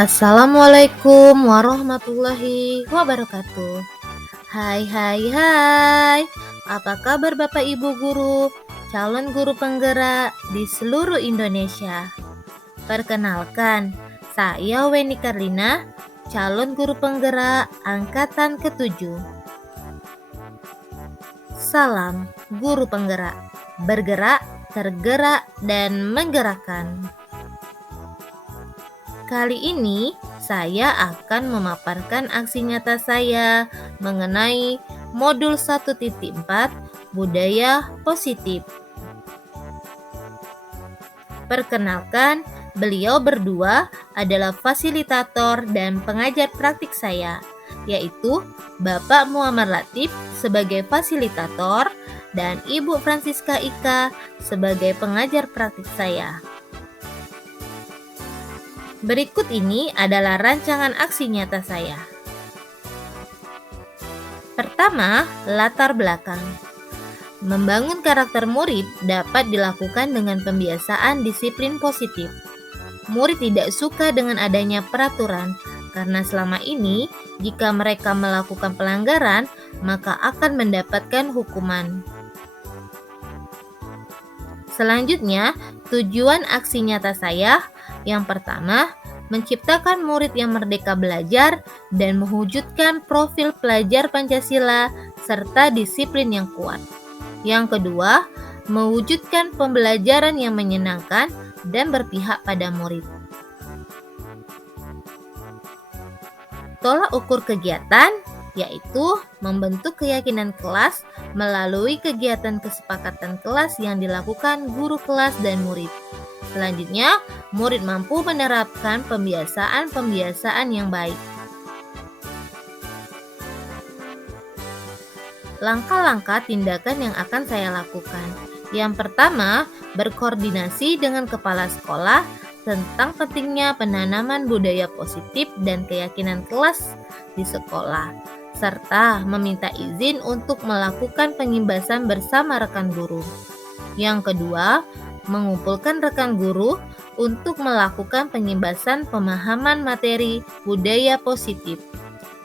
Assalamualaikum warahmatullahi wabarakatuh. Hai hai hai. Apa kabar Bapak Ibu guru, calon guru penggerak di seluruh Indonesia? Perkenalkan, saya Weni Karlina, calon guru penggerak angkatan ke-7. Salam guru penggerak, bergerak, tergerak, dan menggerakkan. Kali ini saya akan memaparkan aksi nyata saya mengenai modul 1.4 budaya positif. Perkenalkan, beliau berdua adalah fasilitator dan pengajar praktik saya, yaitu Bapak Muhammad Latif sebagai fasilitator dan Ibu Francisca Ika sebagai pengajar praktik saya. Berikut ini adalah rancangan aksi nyata saya. Pertama, latar belakang. Membangun karakter murid dapat dilakukan dengan pembiasaan disiplin positif. Murid tidak suka dengan adanya peraturan, karena selama ini jika mereka melakukan pelanggaran, maka akan mendapatkan hukuman. Selanjutnya, tujuan aksi nyata saya yang pertama, menciptakan murid yang merdeka belajar dan mewujudkan profil pelajar Pancasila serta disiplin yang kuat. Yang kedua, mewujudkan pembelajaran yang menyenangkan dan berpihak pada murid. Tolak ukur kegiatan yaitu membentuk keyakinan kelas melalui kegiatan kesepakatan kelas yang dilakukan guru kelas dan murid. Selanjutnya, murid mampu menerapkan pembiasaan-pembiasaan yang baik. Langkah-langkah tindakan yang akan saya lakukan. Yang pertama, berkoordinasi dengan kepala sekolah tentang pentingnya penanaman budaya positif dan keyakinan kelas di sekolah, serta meminta izin untuk melakukan pengimbasan bersama rekan guru. Yang kedua, mengumpulkan rekan guru untuk melakukan pengimbasan pemahaman materi budaya positif.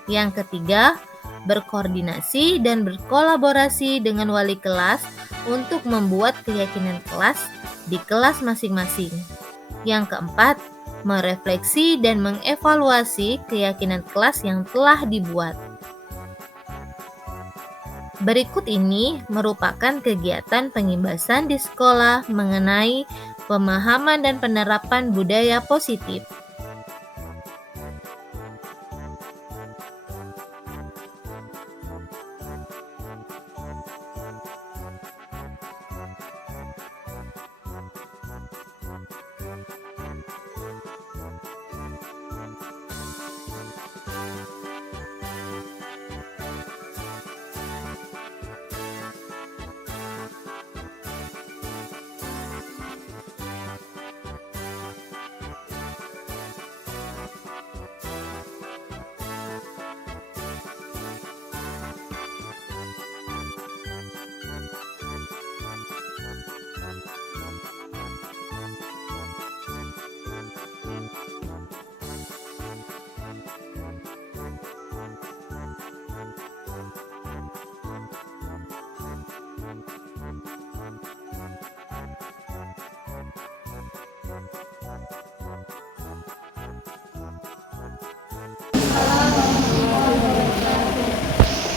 Yang ketiga, berkoordinasi dan berkolaborasi dengan wali kelas untuk membuat keyakinan kelas di kelas masing-masing. Yang keempat, merefleksi dan mengevaluasi keyakinan kelas yang telah dibuat. Berikut ini merupakan kegiatan pengimbasan di sekolah mengenai pemahaman dan penerapan budaya positif.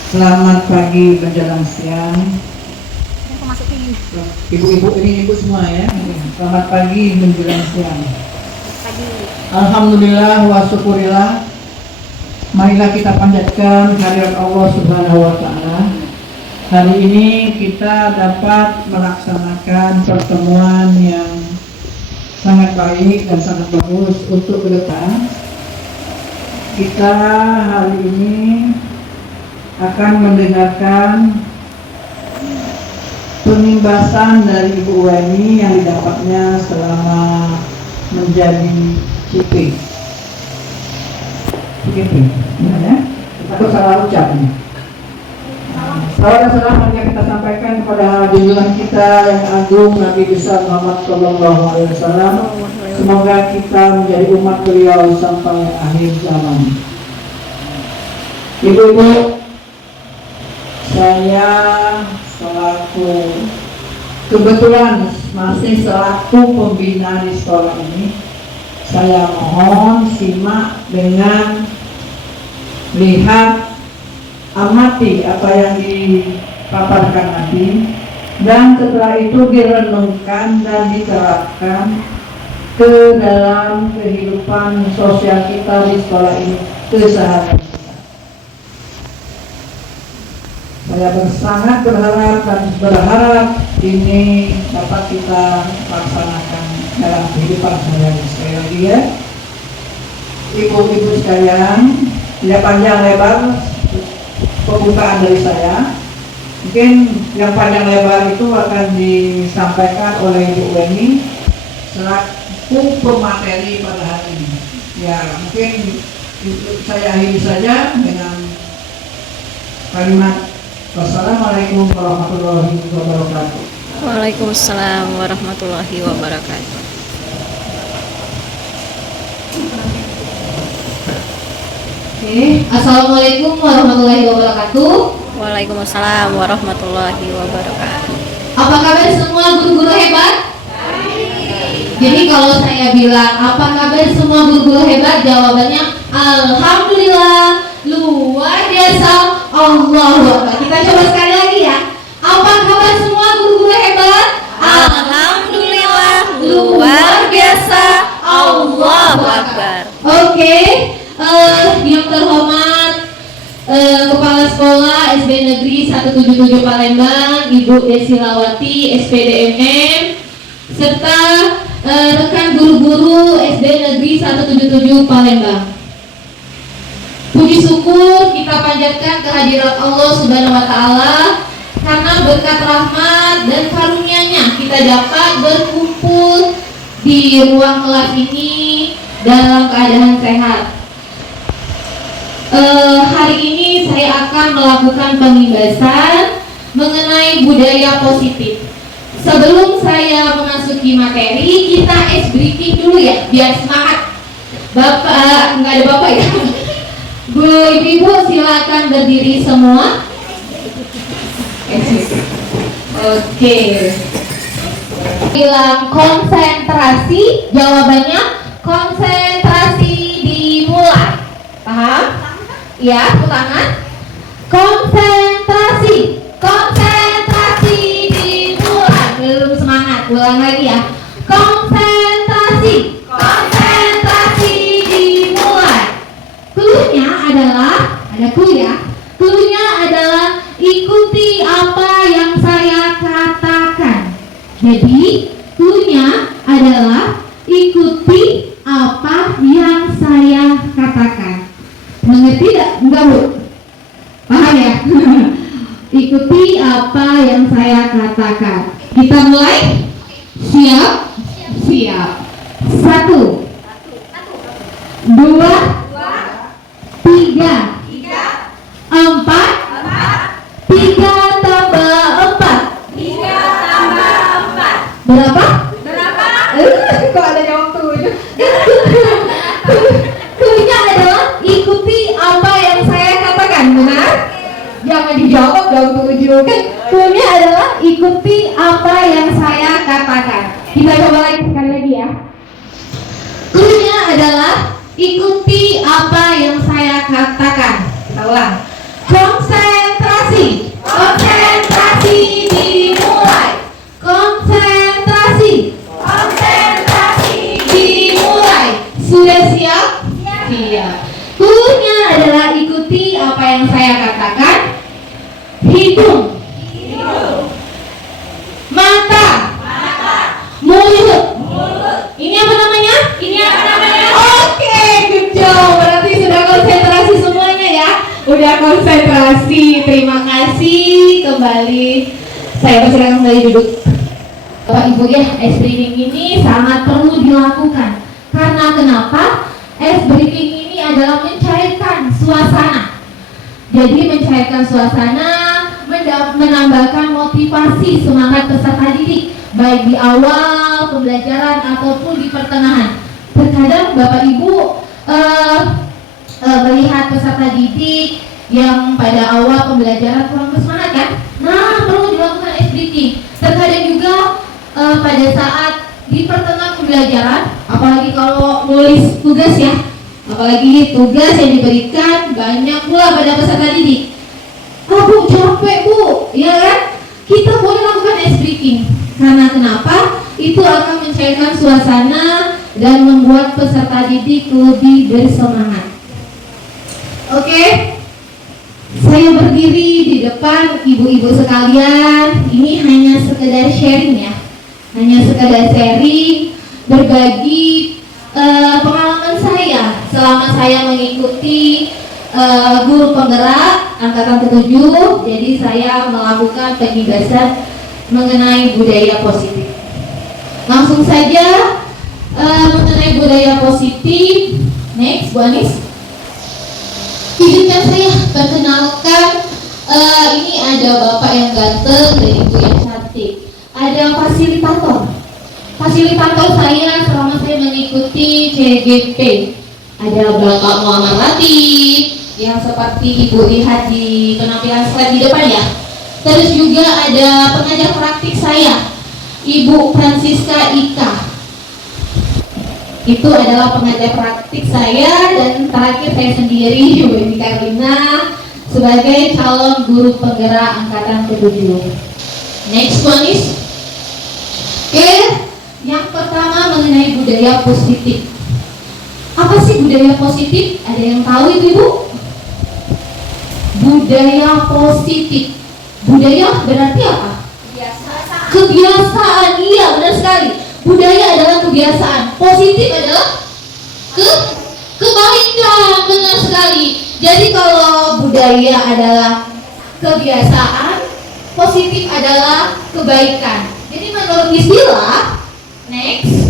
Selamat pagi menjelang siang. Ibu-ibu ini ibu semua ya. Selamat pagi menjelang siang. Alhamdulillah wa syukurillah. Marilah kita panjatkan kehadirat Allah Subhanahu wa taala. Hari ini kita dapat melaksanakan pertemuan yang sangat baik dan sangat bagus untuk ke depan. Kita hari ini akan mendengarkan penimbasan dari Ibu Weni yang didapatnya selama menjadi CP. Begitu, ya? Aku salah ucap ini. Salam yang kita sampaikan kepada junjungan kita yang agung Nabi besar Muhammad Sallallahu Alaihi Wasallam. semoga kita menjadi umat beliau sampai akhir zaman. Ibu-ibu, saya selaku kebetulan masih selaku pembina di sekolah ini, saya mohon simak dengan lihat, amati apa yang dipaparkan nanti, dan setelah itu direnungkan dan diterapkan ke dalam kehidupan sosial kita di sekolah ini keseharian. Saya sangat berharap ini dapat kita laksanakan dalam kehidupan sehari-hari. Sekali lagi ya, ibu-ibu sekalian, tidak panjang lebar pembukaan dari saya. Mungkin yang panjang lebar itu akan disampaikan oleh Ibu Weni selaku pemateri pada hari ini. Ya, mungkin saya akhiri saja dengan kalimat wassalamualaikum warahmatullahi wabarakatuh. Waalaikumsalam warahmatullahi wabarakatuh. Assalamualaikum warahmatullahi wabarakatuh. Waalaikumsalam warahmatullahi wabarakatuh. Apa kabar semua guru-guru hebat? Jadi kalau saya bilang apa kabar semua guru-guru hebat, jawabannya alhamdulillah, luar biasa, Allahu Akbar. Kita coba sekali lagi ya. Apa kabar semua guru-guru hebat? Alhamdulillah, luar biasa, Allahu Akbar. Oke, yang terhormat Kepala Sekolah SD Negeri 177 Palembang, Ibu Desilawati, SPDMM, serta rekan guru-guru SD Negeri 177 Palembang. Puji syukur kita panjatkan kehadirat Allah Subhanahu wa Ta'ala, karena berkat rahmat dan karunia-Nya kita dapat berkumpul di ruang kelas ini dalam keadaan sehat. Hari ini saya akan melakukan pembahasan mengenai budaya positif. Sebelum saya memasuki materi, kita ice breaking dulu ya, biar semangat. Bapak, nggak ada bapak ya? Bu, ibu, silakan berdiri semua. Oke. Bilang konsentrasi, jawabannya konsentrasi dimulai. Paham? Ya, tepuk tangan. Konsentrasi, konsentrasi dimulai. Belum semangat, ulang lagi ya. Konsentrasi, konsentrasi dimulai. Cluenya adalah, ada clue ya. Cluenya adalah ikuti apa yang saya katakan. Jadi, cluenya adalah ikuti apa yang saya katakan. Mengerti tidak? Enggak, Bu? Paham ya? Ikuti apa yang saya katakan. Kita mulai? Siap? Siap. 1, 2, 3, 4, 3 tambah 4. Berapa? Kok ada jawab tujuh? Cluenya adalah ikuti apa yang saya katakan, benar? Jangan dijawab dong tujuh kan? Cluenya adalah ikuti apa yang saya katakan. Kita coba lagi sekali lagi ya. Cluenya adalah ikuti apa yang saya katakan. Kita ulang. Konsentrasi, konsentrasi dimulai. Konsentrasi, konsentrasi dimulai. Sudah siap? Siap. Cluenya adalah ikuti apa yang saya katakan. Hidung, mata, mulut. Ini apa namanya? Oke, good job. Berarti sudah konsentrasi semuanya ya. Udah konsentrasi. Terima kasih. Kembali saya persilakan kembali duduk. Bapak Ibu ya, ice breaking ini sangat perlu dilakukan. Karena kenapa? Ice breaking ini adalah mencairkan suasana. Jadi mencairkan suasana, menambahkan motivasi semangat peserta didik, baik di awal pembelajaran ataupun di pertengahan. Terkadang Bapak Ibu melihat peserta didik yang pada awal pembelajaran kurang bersemangat kan? Nah, perlu dilakukan ice breaking. Terkadang juga pada saat di pertengahan pembelajaran, apalagi kalau nulis tugas ya, apalagi tugas yang diberikan banyak pula pada peserta didik. Oh Bu, capek Bu, ya kan? Kita boleh lakukan ice breaking. Karena kenapa? Itu akan mencairkan suasana dan membuat peserta didik lebih bersemangat. Oke, saya berdiri di depan ibu-ibu sekalian. Ini hanya sekedar sharing ya, hanya sekedar sharing, berbagi pengalaman saya selama saya mengikuti guru penggerak angkatan ke-7. Jadi saya melakukan penghibasan mengenai budaya positif. Langsung saja mengenai budaya positif. Next, Bu Anis. Izinkan saya perkenalkan, ini ada bapak yang ganteng dan ibu yang cantik. Ada fasilitator. Fasilitator saya selama saya mengikuti CGP. Ada Bapak Muhammad Latif yang seperti ibu lihat di penampilan slide di depan ya. Terus juga ada pengajar praktik saya, Ibu Francisca Ika. Itu adalah pengajar praktik saya, dan terakhir saya sendiri, Ibu Eni Karlina, sebagai calon guru penggerak angkatan ke-7. Next one is, oke, yang pertama mengenai budaya positif. Apa sih budaya positif? Ada yang tahu itu Ibu? Budaya positif. Budaya berarti apa? Kebiasaan. Iya, benar sekali. Budaya adalah kebiasaan. Positif adalah kebaikan. Benar sekali. Jadi kalau budaya adalah kebiasaan, positif adalah kebaikan. Jadi menurut istilah, next,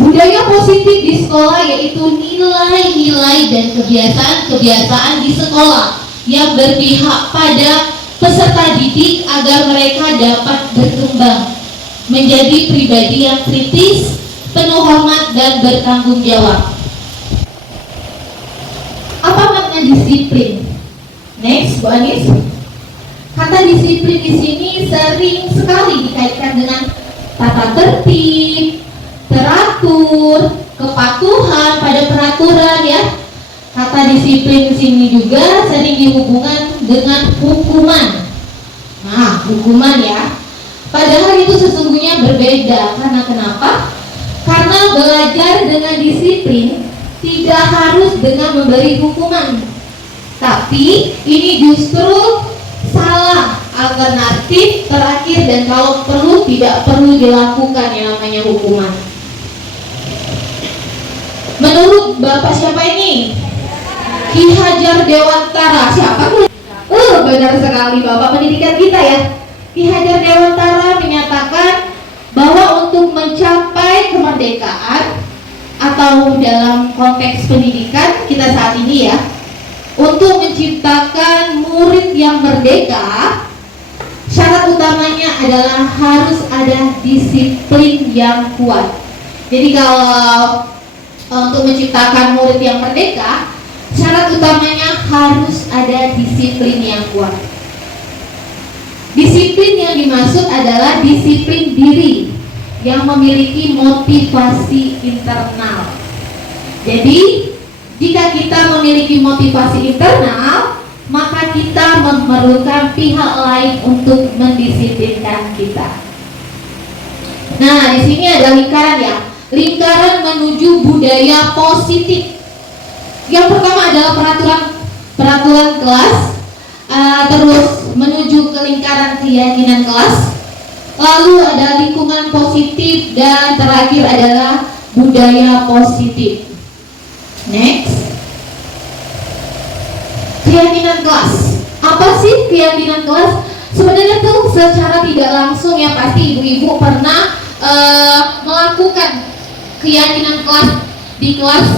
budaya positif di sekolah yaitu nilai-nilai dan kebiasaan-kebiasaan di sekolah yang berpihak pada peserta didik agar mereka dapat berkembang menjadi pribadi yang kritis, penuh hormat dan bertanggung jawab. Apa makna disiplin? Next, Bu Anis. Kata disiplin di sini sering sekali dikaitkan dengan tata tertib, teratur, kepatuhan pada peraturan ya. Kata disiplin di sini juga sering dihubungkan dengan hukuman. Nah, hukuman ya. Padahal itu sesungguhnya berbeda. Karena kenapa? Karena belajar dengan disiplin tidak harus dengan memberi hukuman. Tapi ini justru salah, alternatif terakhir, dan kalau perlu tidak perlu dilakukan yang namanya hukuman. Menurut Bapak siapa ini? Ki Hajar Dewantara. Siapa tuh? Benar sekali Bapak pendidikan kita ya. Ki Hajar Dewantara menyatakan bahwa untuk mencapai kemerdekaan atau dalam konteks pendidikan kita saat ini ya, untuk menciptakan murid yang merdeka, syarat utamanya adalah harus ada disiplin yang kuat. Jadi kalau untuk menciptakan murid yang merdeka, syarat utamanya harus ada disiplin yang kuat. Disiplin yang dimaksud adalah disiplin diri yang memiliki motivasi internal. Jadi, jika kita memiliki motivasi internal, maka kita memerlukan pihak lain untuk mendisiplinkan kita. Nah, di sini ada lingkaran ya. Lingkaran menuju budaya positif. Yang pertama adalah peraturan kelas, terus menuju ke lingkaran keyakinan kelas, lalu ada lingkungan positif, dan terakhir adalah budaya positif. Next, keyakinan kelas. Apa sih keyakinan kelas? Sebenarnya tuh secara tidak langsung ya, pasti ibu-ibu pernah melakukan keyakinan kelas di kelas,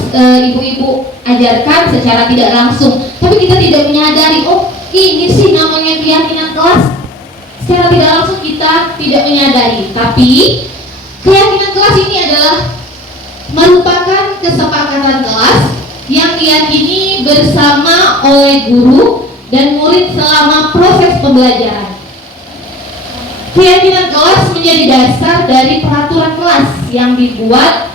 ibu-ibu ajarkan secara tidak langsung, tapi kita tidak menyadari, oh ini sih namanya keyakinan kelas. secara tidak langsung kita tidak menyadari, tapi keyakinan kelas ini adalah merupakan kesepakatan kelas yang diyakini bersama oleh guru dan murid selama proses pembelajaran. Keyakinan kelas menjadi dasar dari peraturan kelas yang dibuat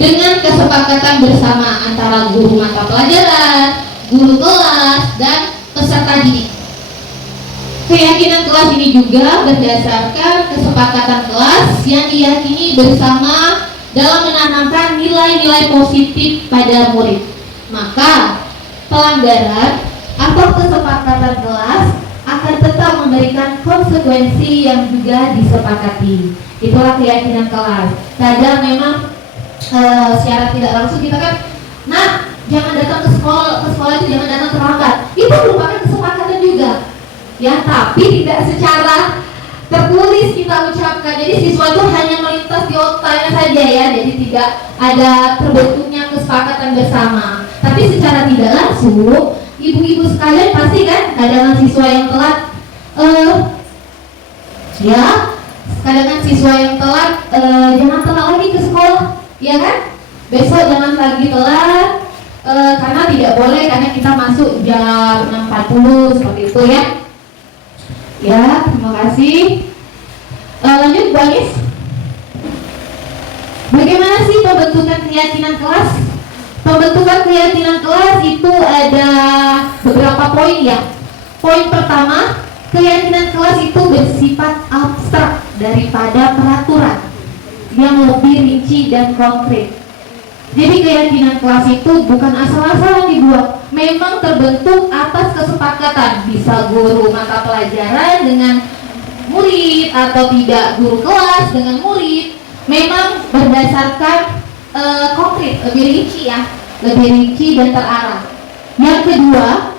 dengan kesepakatan bersama antara guru mata pelajaran, guru kelas, dan peserta didik. Keyakinan kelas ini juga berdasarkan kesepakatan kelas yang diyakini bersama dalam menanamkan nilai-nilai positif pada murid. Maka pelanggaran atau kesepakatan kelas akan tetap memberikan konsekuensi yang juga disepakati. Itulah keyakinan kelas. Kadang memang secara tidak langsung kita kan, nah jangan datang ke sekolah itu jangan datang terlambat. Itu merupakan kesepakatan juga, ya. Tapi tidak secara tertulis kita ucapkan. Jadi siswa itu hanya melintas di otaknya saja ya. Jadi tidak ada terbentuknya kesepakatan bersama. Tapi secara tidak langsung, ibu-ibu sekalian pasti kan kadang siswa yang telat, ya kadang siswa yang telat, jangan telat lagi ke sekolah, ya kan? Besok jangan lagi telat, karena tidak boleh, karena kita masuk jam 6.40 seperti itu ya. Ya, terima kasih. Lanjut Bu Anis. Bagaimana sih pembentukan keyakinan kelas? Pembentukan keyakinan kelas itu ada beberapa poin ya. Poin pertama, keyakinan kelas itu bersifat abstrak daripada peraturan yang lebih rinci dan konkret. Jadi keyakinan kelas itu bukan asal-asalan dibuat, memang terbentuk atas kesepakatan, bisa guru mata pelajaran dengan murid atau tidak guru kelas dengan murid, memang berdasarkan konkret, lebih rinci ya, lebih rinci dan terarah. Yang kedua,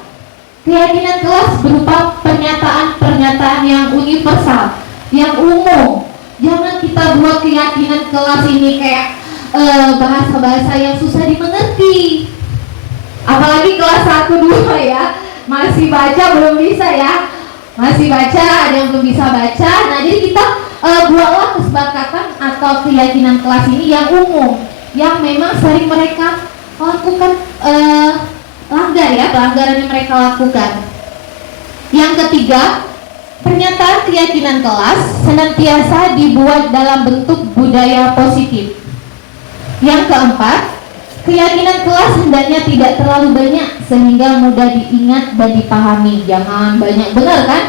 keyakinan kelas berupa pernyataan-pernyataan yang universal, yang umum. Jangan kita buat keyakinan kelas ini kayak bahasa-bahasa yang susah dimengerti. Apalagi kelas 1, 2 ya, masih baca belum bisa ya. Masih baca, ada yang belum bisa baca. Nah, jadi kita buatlah kesepakatan atau keyakinan kelas ini yang umum, yang memang sering mereka lakukan langgar ya, pelanggaran yang mereka lakukan. Yang ketiga, pernyataan keyakinan kelas senantiasa dibuat dalam bentuk budaya positif. Yang keempat, keyakinan kelas hendaknya tidak terlalu banyak sehingga mudah diingat dan dipahami. Jangan banyak benar kan?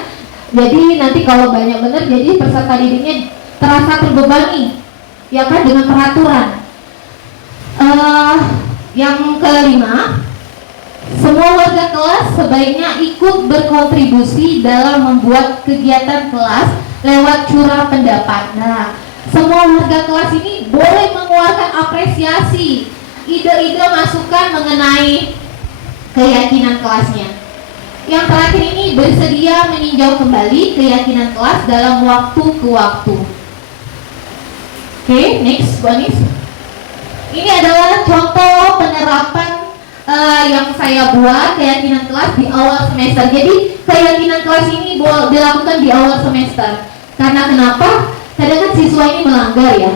Jadi nanti kalau banyak benar, jadi peserta didiknya terasa terbebani, ya kan, dengan peraturan. Yang kelima, semua warga kelas sebaiknya ikut berkontribusi dalam membuat kegiatan kelas lewat curah pendapat. Nah, semua warga kelas ini boleh mengeluarkan apresiasi, ide-ide masukan mengenai keyakinan kelasnya. Yang terakhir ini bersedia meninjau kembali keyakinan kelas dalam waktu ke waktu. Oke, next, Bu Anis. Ini adalah contoh penerapan yang saya buat keyakinan kelas di awal semester. Jadi keyakinan kelas ini dilakukan di awal semester. Karena kenapa? Kadang kan siswa ini melanggar ya,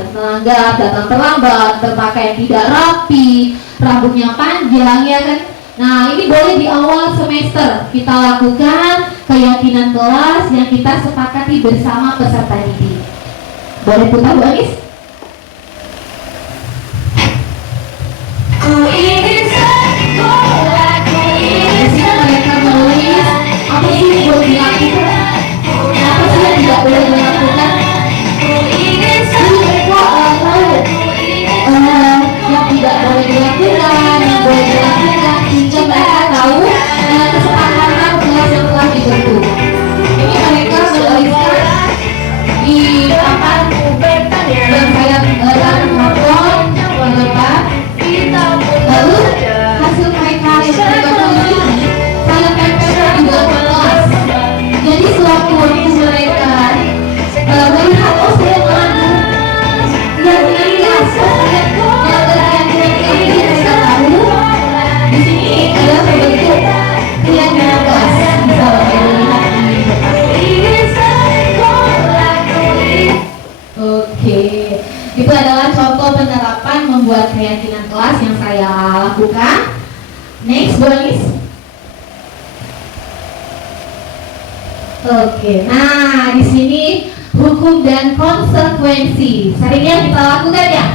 datang terlambat, berpakaian tidak rapi, rambutnya panjang ya kan. Nah, ini boleh di awal semester kita lakukan keyakinan kelas yang kita sepakati bersama peserta didik. Boleh putar Bu Anis? Di sini mereka menulis apa sih yang boleh dilakukan, apa sih yang tidak boleh dilakukan. Yang tidak boleh dilakukan, yang boleh dilakukan, sehingga mereka tahu kesepakatan kelas yang telah dibentuk. Ini mereka menuliskan di papan yang saya lakukan. Next, Bonis. Oke, nah di sini hukum dan konsekuensi seringnya kita lakukan ya.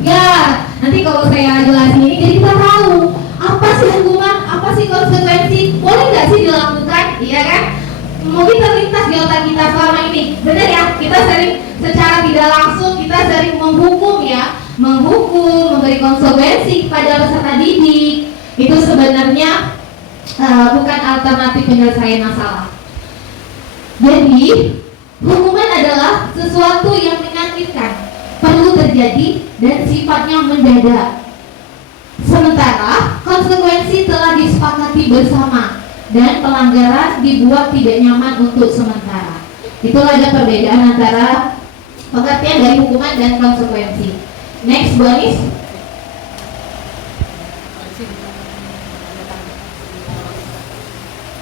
Ya, nanti kalau saya jelasin ini jadi kita tahu apa sih hukuman, apa sih konsekuensi, boleh nggak sih dilakukan, iya kan? Mungkin terlintas di otak kita selama ini, benar ya? Kita sering secara tidak langsung kita sering menghukum ya, menghukum, memberi konsekuensi kepada peserta didik. Itu sebenarnya bukan alternatif penyelesaian masalah. Jadi, hukuman adalah sesuatu yang menyakitkan, perlu terjadi dan sifatnya mendadak. Sementara konsekuensi telah disepakati bersama dan pelanggaran dibuat tidak nyaman untuk sementara. Itulah ada perbedaan antara pengertian dari hukuman dan konsekuensi. Next, Bu Anis.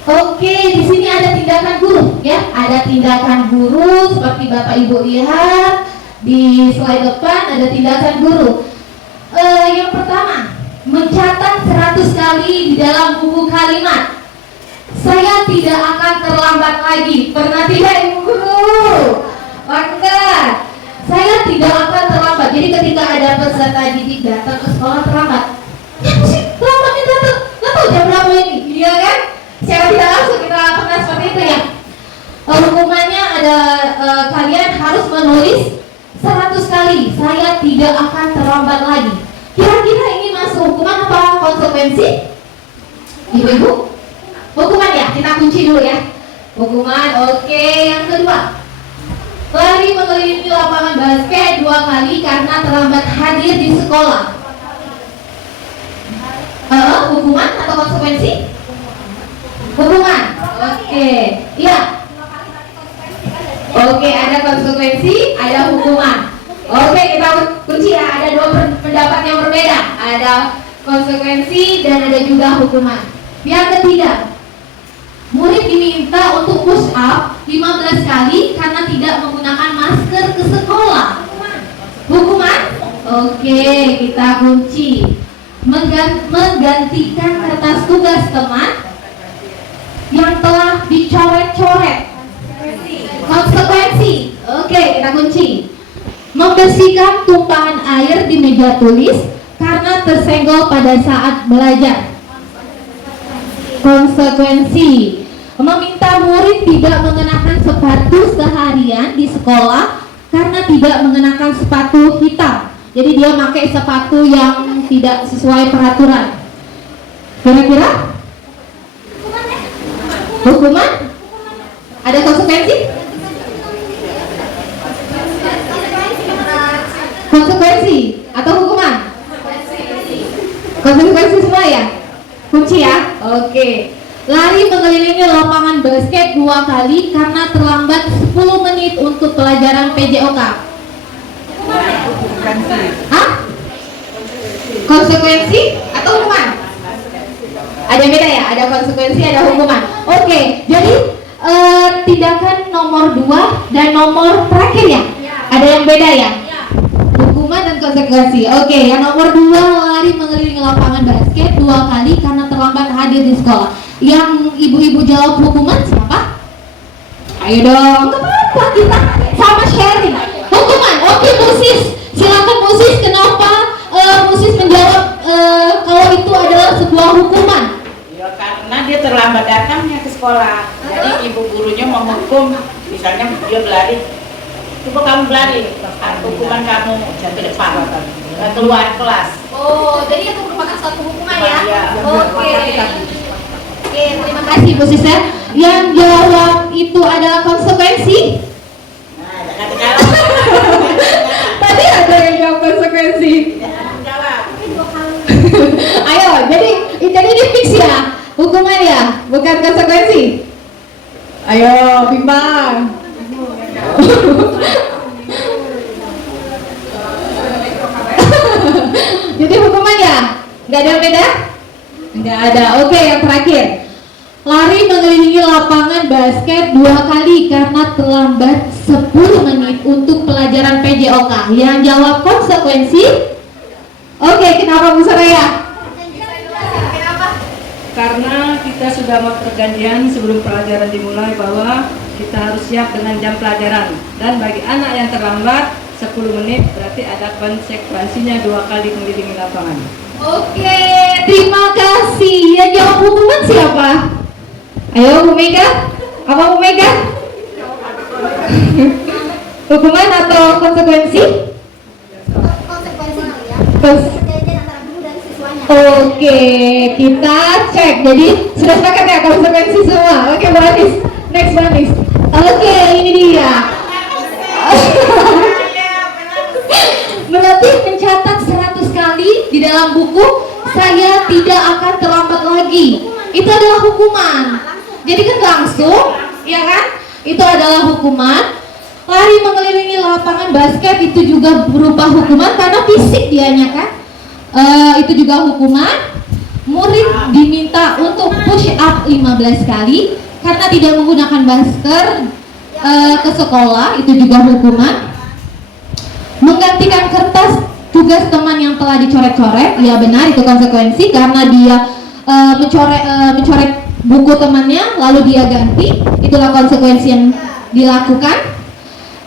Oke, di sini ada tindakan guru, ya. Ada tindakan guru seperti Bapak Ibu lihat di slide depan ada tindakan guru. Yang pertama, mencatat 100 kali di dalam buku kalimat. Saya tidak akan terlambat lagi. Pernah tidak Ibu Guru? Enggak. Saya tidak akan terlambat. Jadi ketika ada peserta didik datang ke sekolah terlambat, ya sih terlambatnya datang. Nggak tahu jam berapa ini, iya kan? Secara tidak langsung kita pernah seperti itu ya. Hukumannya ada kalian harus menulis 100 kali. Saya tidak akan terlambat lagi. Kira-kira ini masuk hukuman apa konsekuensi? Ibu-ibu? Hukuman ya, kita kunci dulu ya. Hukuman, oke. Yang kedua, lari mengelilingi lapangan basket 2 kali karena terlambat hadir di sekolah. Hukuman atau konsekuensi? Hukuman, oke. Iya. Oke, ada konsekuensi, ada hukuman. Oke, kita kunci ya. Ada 2 pendapat yang berbeda. Ada konsekuensi dan ada juga hukuman. Yang ketiga, murid diminta untuk push up 15 kali karena tidak menggunakan masker ke sekolah. Hukuman? Oke, kita kunci. Menggantikan kertas tugas teman yang telah dicoret-coret. Konsekuensi. Oke, kita kunci. Membersihkan tumpahan air di meja tulis karena tersenggol pada saat belajar. Konsekuensi. Meminta murid tidak mengenakan sepatu seharian di sekolah karena tidak mengenakan sepatu hitam. Jadi dia pakai sepatu yang tidak sesuai peraturan. Kira-kira? Hukuman? Ada konsekuensi? Konsekuensi atau hukuman? Konsekuensi semua ya? Kunci ya? Oke. Lari mengelilingi lapangan basket 2 kali karena terlambat 10 menit untuk pelajaran PJOK. Hah? Konsekuensi atau hukuman? Ada yang beda ya? Ada konsekuensi, ada hukuman. Oke, jadi tindakan nomor 2 dan nomor terakhir ya? Ada yang beda ya? Hukuman dan konsekuensi. Oke, yang nomor 2 lari mengelilingi lapangan basket 2 kali karena terlambat hadir di sekolah. Yang ibu-ibu jawab hukuman siapa? Ayo dong, kenapa kita sama sharing? Hukuman, oke Musis. Silakan Musis, kenapa Musis menjawab kalau itu adalah sebuah hukuman? Ya karena dia terlambat datangnya ke sekolah. Jadi ibu gurunya menghukum, misalnya dia berlari. Coba kamu berlari, hukuman kamu jatuh depan, keluar kelas. Oh, jadi itu merupakan satu hukuman ya? Iya. Oke. Oke, terima kasih Bu Sis ya. Yang jawab itu adalah konsekuensi. Nah, jangan jawab. Tadi ada yang jawab konsekuensi. Jawab. Ayo, jadi ini fix ya, hukuman ya, bukan konsekuensi. Ayo, bimbang. Jadi hukuman ya, nggak ada yang beda? Nggak ada. Oke, yang terakhir. Lari mengelilingi lapangan basket 2 kali karena terlambat 10 menit untuk pelajaran PJOK. Yang jawab konsekuensi? Oke, kenapa Bu Soraya? Karena kita sudah mau perjanjian sebelum pelajaran dimulai bahwa kita harus siap dengan jam pelajaran, dan bagi anak yang terlambat 10 menit berarti ada konsekuensinya 2 kali mengelilingi lapangan. Oke, terima kasih. Yang jawab hukuman siapa? Ayo Bu Mega. Apa Bu Mega? Hukuman atau konsekuensi? Konsekuensi kali ya. Terus. Perjanjian antara guru dan siswanya. Oke, kita cek. Jadi sudah sepakat ya konsekuensi semua. Oke, Bu Anis. Next, Bu Anis. Oke, ini dia. Berarti mencatat 100 kali di dalam buku, saya tidak akan terlambat lagi. Itu adalah hukuman. Jadi kan langsung, ya kan? Itu adalah hukuman. Lari mengelilingi lapangan basket itu juga berupa hukuman karena fisik dianya kan. Itu juga hukuman. Murid diminta untuk push up 15 kali karena tidak menggunakan masker ke sekolah, itu juga hukuman. Menggantikan kertas tugas teman yang telah dicoret-coret, ya benar itu konsekuensi karena dia mencoret buku temannya lalu dia ganti, itulah konsekuensi yang dilakukan.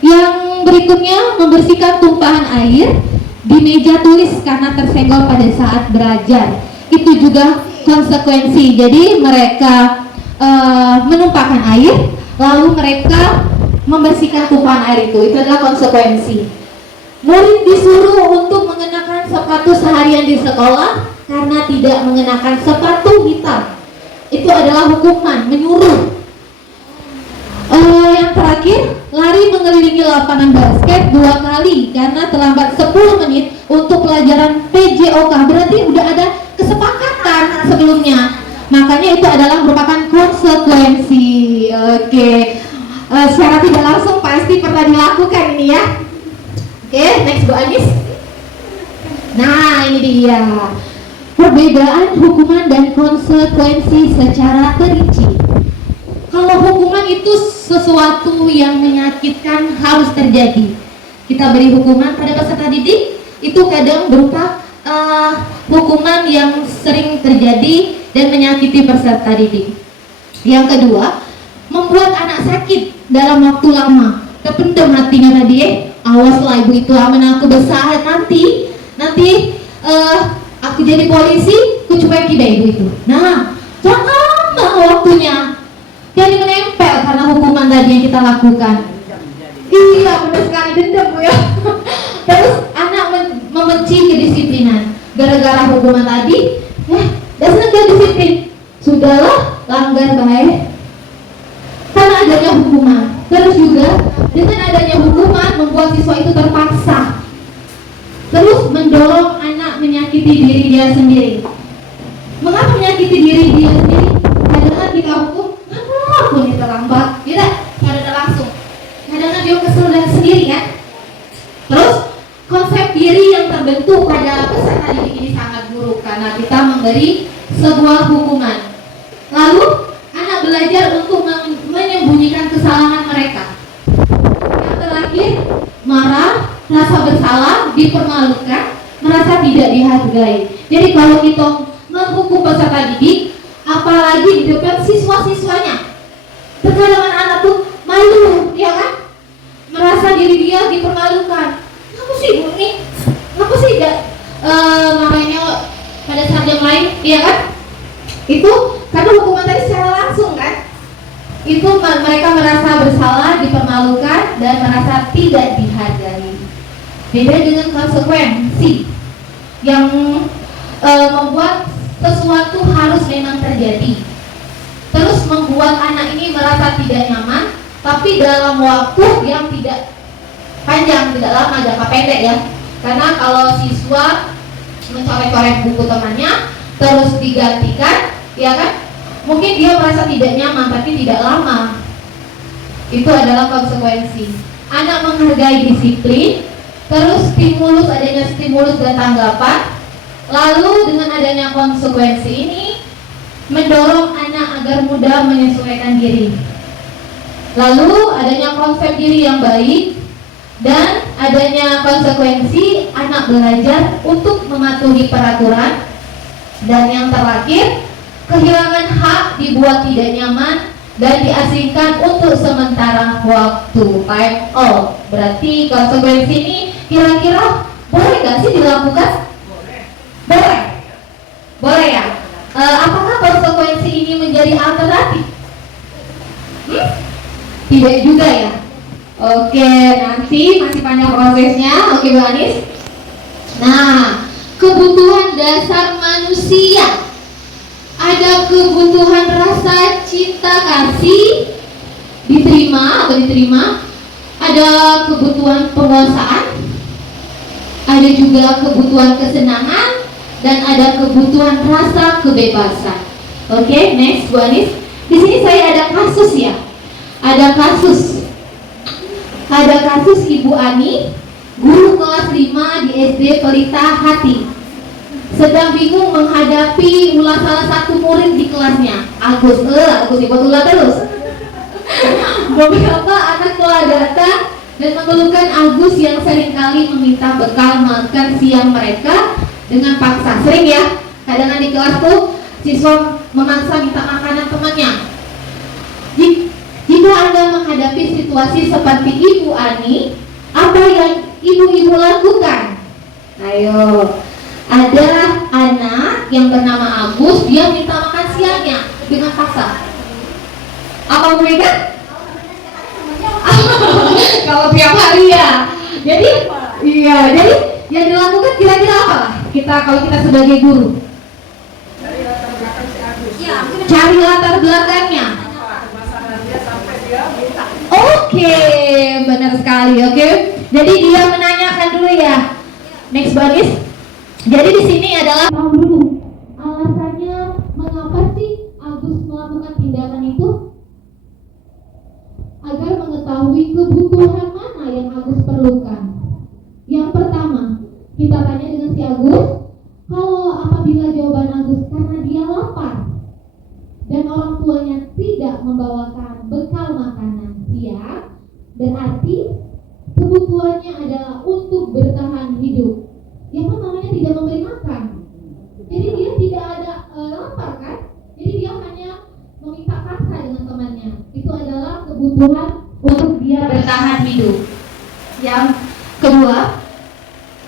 Yang berikutnya membersihkan tumpahan air di meja tulis karena tersenggol pada saat belajar, itu juga konsekuensi. Jadi mereka menumpahkan air lalu mereka membersihkan tumpahan air, itu adalah konsekuensi. Murid disuruh untuk mengenakan sepatu seharian di sekolah karena tidak mengenakan sepatu hitam, itu adalah hukuman, menyuruh. Yang terakhir, lari mengelilingi lapangan basket 2 kali karena terlambat 10 menit untuk pelajaran PJOK, berarti udah ada kesepakatan sebelumnya, makanya itu adalah merupakan konsekuensi. Oke, secara tidak langsung pasti pernah dilakukan ini ya. Oke, next Bu Anis. Nah, ini dia perbedaan hukuman dan konsekuensi secara terinci. Kalau hukuman itu sesuatu yang menyakitkan harus terjadi. Kita beri hukuman pada peserta didik, itu kadang berupa hukuman yang sering terjadi dan menyakiti peserta didik. Yang kedua, membuat anak sakit dalam waktu lama. Terpendam hatinya tadi, awaslah ibu itu aman aku besar nanti aku jadi polisi, aku cuekin deh ibu itu. Nah, jangan lama waktunya. Jadi menempel karena hukuman tadi yang kita lakukan. Iya, benar sekali, dendam Bu ya. Terus anak membenci kedisiplinan gara-gara hukuman tadi. Dasar gak disiplin. Sudahlah, langgar baik. Karena adanya hukuman. Terus juga dengan adanya hukuman membuat siswa itu terpaksa. Terus mendorong anak menyakiti diri dia sendiri. Mengapa menyakiti diri dia sendiri? Kadang-kadang kita hukum, aku ini terlambat, tidak langsung. Kadang-kadang dia kesel dan sendiri kan. Terus konsep diri yang terbentuk pada peserta didik ini sangat buruk karena kita memberi sebuah hukuman. Lalu anak belajar untuk menyembunyikan kesalahan mereka. Yang terakhir, marah, rasa bersalah, dipermalukan, merasa tidak dihargai. Jadi kalau kita menghukum peserta didik, apalagi di depan siswa-siswanya, terkadang anak tuh malu, ya kan? Merasa diri dia dipermalukan. Aku sih Bu nih, aku sih tidak makanya pada saat yang lain, ya kan? Itu karena hukuman tadi secara langsung kan? Itu mereka merasa bersalah, dipermalukan, dan merasa tidak dihargai. Beda dengan konsekuensi yang membuat sesuatu harus memang terjadi. Terus membuat anak ini merasa tidak nyaman, tapi dalam waktu yang tidak panjang, tidak lama, jangka pendek ya. Karena kalau siswa mencoret-coret buku temannya, terus digantikan, ya kan? Mungkin dia merasa tidak nyaman, tapi tidak lama. Itu adalah konsekuensi. Anak menghargai disiplin, terus adanya stimulus dan tanggapan. Lalu dengan adanya konsekuensi ini mendorong anak agar mudah menyesuaikan diri. Lalu adanya konsep diri yang baik dan adanya konsekuensi anak belajar untuk mematuhi peraturan. Dan yang terakhir, kehilangan hak dibuat tidak nyaman dan diasingkan untuk sementara waktu. Time out. Berarti konsekuensi ini kira-kira boleh nggak sih dilakukan? Boleh. Boleh ya? Apakah konsekuensi ini menjadi alternatif? Tidak juga ya? Oke, nanti masih panjang prosesnya. Oke, Bu Anis. Nah, kebutuhan dasar manusia. Ada kebutuhan rasa cinta kasih, diterima atau diterima. Ada kebutuhan penguasaan. Ada juga kebutuhan kesenangan. Dan ada kebutuhan rasa kebebasan. Oke, next Bu Anis. Di sini saya ada kasus ya. Ada kasus Ibu Ani, guru kelas 5 di SD Pelita Hati, sedang bingung menghadapi ulah salah satu murid di kelasnya. Agus dibuat ulah terus. Beberapa anak telah datang dan mengeluhkan Agus yang seringkali meminta bekal makan siang mereka dengan paksa. Sering ya, kadang di kelas tuh siswa memaksa minta makanan temannya. Jika Anda menghadapi situasi seperti Ibu Ani, apa yang ibu-ibu lakukan? Ayo, ada anak yang bernama Agus, dia minta makan siangnya dengan paksa. Apa mereka? Kalau tiap hari ya. Jadi yang dilakukan kira-kira apa? Kalau kita sebagai guru, cari latar belakangnya. Oke, benar sekali. Oke, jadi dia menanyakan dulu ya. Next bagus. Jadi di sini adalah tahu dulu alasannya mengapa sih Agus melakukan tindakan itu, agar mengetahui kebutuhan mana yang Agus perlukan. Yang pertama, kita tanya dengan si Agus, kalau apabila jawaban Agus karena dia lapar dan orang tuanya tidak membawakan bekal makanan siang, berarti kebutuhannya adalah untuk bertahan hidup. Ya kan namanya tidak memberi makan. Jadi dia tidak ada lapar kan? Jadi dia hanya meminta paksa dengan temannya. Itu adalah kebutuhan untuk dia bertahan hidup. Yang kedua,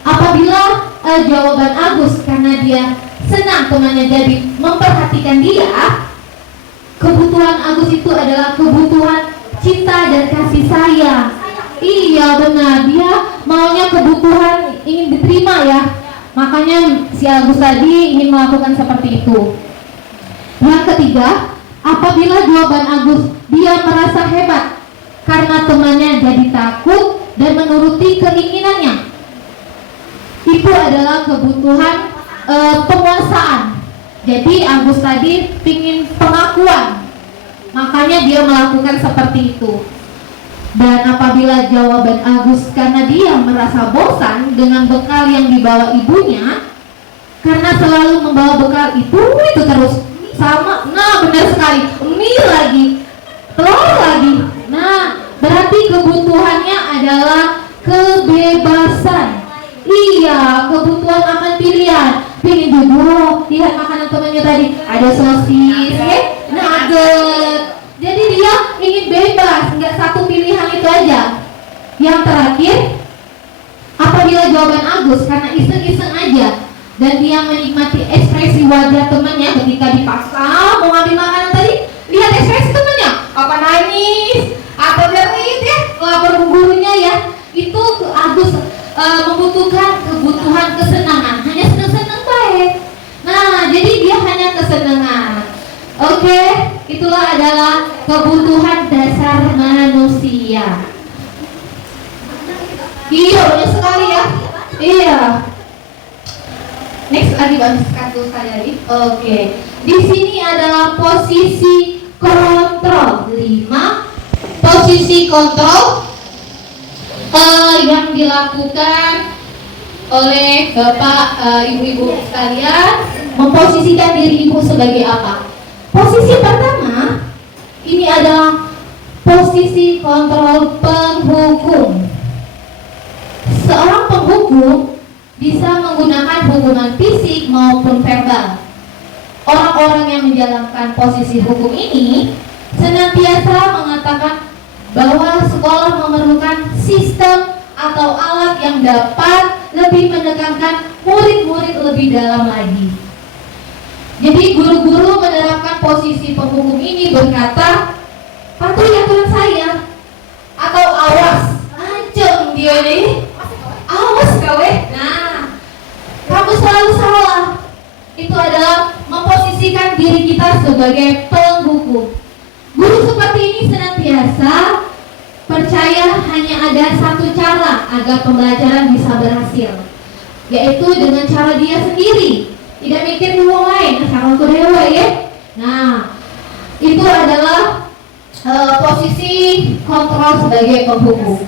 apabila jawaban Agus karena dia senang temannya jadi memperhatikan dia, kebutuhan Agus itu adalah kebutuhan cinta dan kasih sayang. Iya benar, dia maunya kebutuhan ingin diterima ya. Makanya si Agus tadi ingin melakukan seperti itu. Yang ketiga, apabila jawaban Agus dia merasa hebat karena temannya jadi takut dan menuruti keinginannya, itu adalah kebutuhan penguasaan. Jadi Agus tadi ingin pengakuan, makanya dia melakukan seperti itu. Dan apabila jawaban Agus karena dia merasa bosan dengan bekal yang dibawa ibunya, karena selalu membawa bekal itu terus sama. Nah benar sekali, mie lagi, telur lagi. Nah berarti kebutuhannya adalah kebebasan. Iya, kebutuhan akan pilihan. Pengen duduk, lihat makanan temannya tadi, ada sosis, nugget. Jadi dia ingin bebas, nggak satu pilihan itu aja. Yang terakhir, apabila jawaban Agus karena iseng-iseng aja dan dia menikmati ekspresi wajah temannya ketika dipaksa mau ngambil makanan tadi, lihat ekspresi temannya, apa nangis atau jerit ya, lapor gurunya ya, itu Agus membutuhkan kebutuhan kesenangan, hanya senang-senang baik. Nah, jadi dia hanya kesenangan. Oke, itulah adalah kebutuhan dasar manusia. Iya, banyak sekali ya. Iya. Next lagi bagus kartu sekali lagi. Oke. Di sini adalah posisi kontrol 5. Posisi kontrol yang dilakukan oleh Bapak Ibu-ibu sekalian, memposisikan diri ibu sebagai apa? Posisi pertama ini adalah posisi kontrol penghukum. Seorang penghukum bisa menggunakan hukuman fisik maupun verbal. Orang-orang yang menjalankan posisi hukum ini senantiasa mengatakan bahwa sekolah memerlukan sistem atau alat yang dapat lebih menekankan murid-murid lebih dalam lagi. Jadi guru-guru menerapkan posisi penghukum ini berkata, patuhi aturan saya, atau awas, ancam dia nih, awas kawe. Nah, kamu selalu salah. Itu adalah memposisikan diri kita sebagai penghukum. Guru seperti ini senantiasa percaya hanya ada satu cara agar pembelajaran bisa berhasil, yaitu dengan cara dia sendiri. Tidak mikir orang lain, asal aku dewa ya. Nah, itu adalah posisi kontrol sebagai penghukum.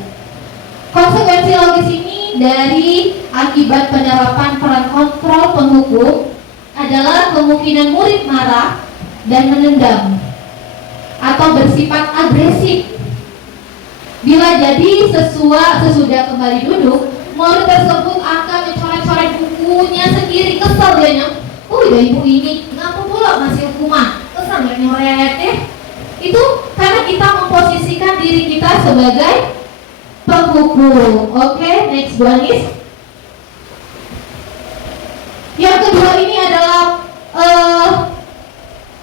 Konsekuensi logis ini dari akibat penerapan peran kontrol penghukum adalah kemungkinan murid marah dan menendam atau bersifat agresif. Bila jadi sesudah kembali duduk, murid tersebut akan mencoret-coret bukunya sendiri. Kesal dia, udah ibu ini ngapa pula masih hukuman, kesal dia nyoret. Itu karena kita memposisikan diri kita sebagai penghukum. Oke, next one is. Yang kedua ini adalah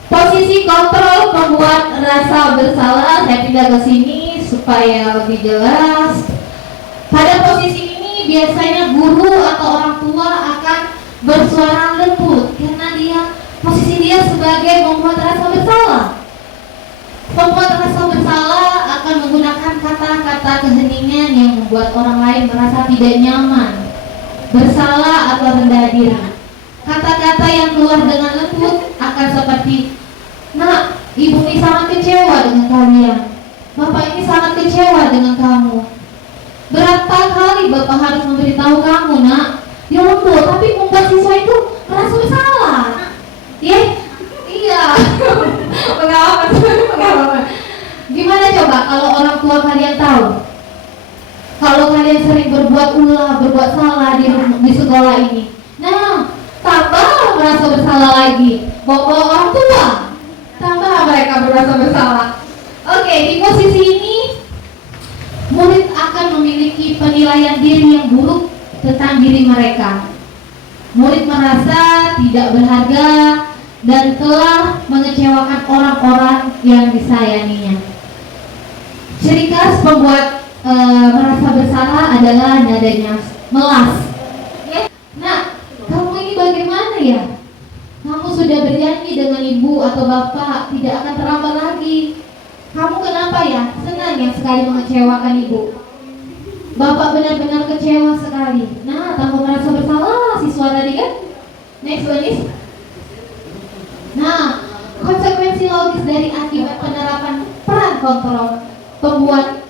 posisi kontrol pembuat rasa bersalah. Saya pindah ke sini supaya lebih jelas. Pada posisi ini biasanya guru atau orang tua akan bersuara lembut karena posisi dia sebagai membuat rasa bersalah. Pembuat rasa bersalah akan menggunakan kata-kata keheningan yang membuat orang lain merasa tidak nyaman, bersalah atau rendah diri. Kata-kata yang keluar dengan lembut akan seperti, "Nak, ibu ini sangat kecewa dengan kalian. Bapak ini sangat kecewa dengan kamu. Berapa kali Bapak harus memberitahu kamu, Nak?" Ya lembut, tapi membuat siswa itu merasa bersalah. Iya. Pengalaman. Gimana coba kalau orang tua kalian tahu? Kalau kalian sering berbuat salah di sekolah ini. Nah, tambah merasa bersalah lagi. Bawa orang tua, tambah mereka merasa bersalah. Oke, di posisi ini murid akan memiliki penilaian diri yang buruk tentang diri mereka. Murid merasa tidak berharga dan telah mengecewakan orang-orang yang disayanginya. Ciri khas pembuat merasa bersalah adalah nadanya melas. Nah, kamu ini bagaimana ya? Kamu sudah berjanji dengan ibu atau bapak tidak akan terlambat lagi. Kamu kenapa ya? Senang ya sekali mengecewakan ibu. Bapak benar-benar kecewa sekali. Nah, tanpa merasa bersalah siswa tadi kan? Next one is. Nah, konsekuensi logis dari akibat penerapan peran kontrol pembuat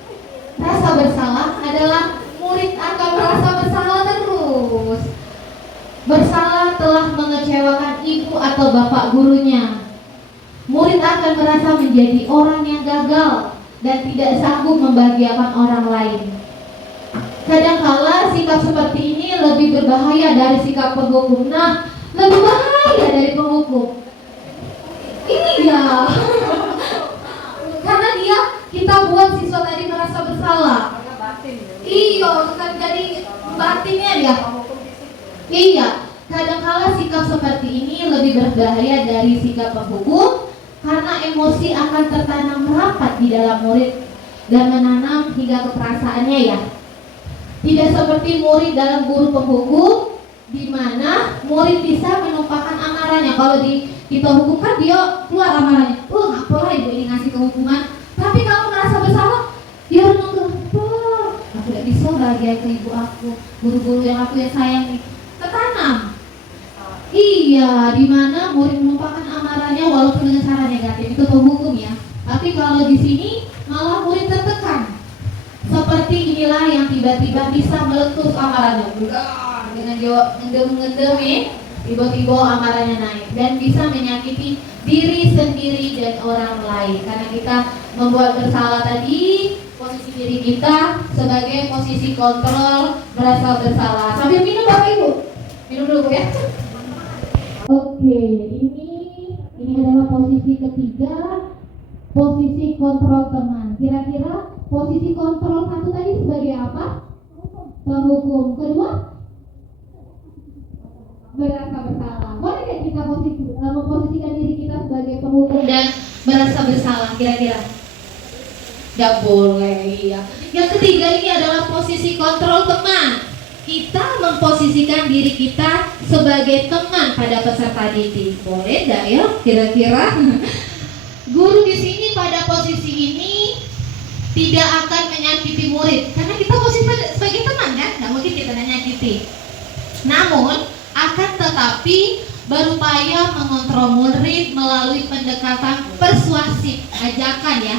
rasa bersalah adalah murid akan merasa bersalah terus. Bersalah telah mengecewakan ibu atau bapak gurunya. Murid akan merasa menjadi orang yang gagal dan tidak sanggup membahagiakan orang lain. Kadangkala sikap seperti ini lebih berbahaya dari sikap penghukum. Nah, lebih bahaya dari penghukum. Iya. Karena kita buat siswa tadi merasa bersalah. Iya, jadi batinnya dia. Iya, kadangkala sikap seperti ini lebih berbahaya dari sikap penghukum karena emosi akan tertanam rapat di dalam murid dan menanam hingga keperasaannya ya. Tidak seperti murid dalam guru penghukum, di mana murid bisa menumpahkan amarahnya. Kalau kita hukumkan dia keluar amarahnya. Ngapalah ibu ini ngasih kehukuman. Tapi kalau merasa bersalah, dia renung, aku tidak bisa bahagia ke ibu aku, guru-guru yang aku yang sayangi. Tertanam. Iya, di mana murid menumpahkan amarahnya walaupun dengan cara negatif, itu penghukum ya. Tapi kalau di sini malah murid tertekan. Seperti inilah yang tiba-tiba bisa meletus amarahnya. Dengan ngendem tiba-tiba amarahnya naik dan bisa menyakiti diri sendiri dan orang lain. Karena kita membuat bersalah tadi, posisi diri kita sebagai posisi kontrol merasa bersalah. Sambil minum Bapak Ibu. Minum dulu Bu ya. Oke, ini adalah posisi ketiga, posisi kontrol teman. Kira-kira posisi kontrol satu tadi sebagai apa? Penghukum. Kedua, merasa bersalah. Boleh nggak kita memposisikan diri kita sebagai penghukum dan merasa bersalah? Kira-kira? Nggak boleh, iya. Yang ketiga ini adalah posisi kontrol teman. Kita memposisikan diri kita sebagai teman pada peserta didik. Boleh nggak ya? Kira-kira? Guru di sini pada posisi ini tidak akan menyakiti murid karena kita posisi sebagai teman kan, nggak mungkin kita menyakiti. Namun akan tetapi berupaya mengontrol murid melalui pendekatan persuasif, ajakan ya.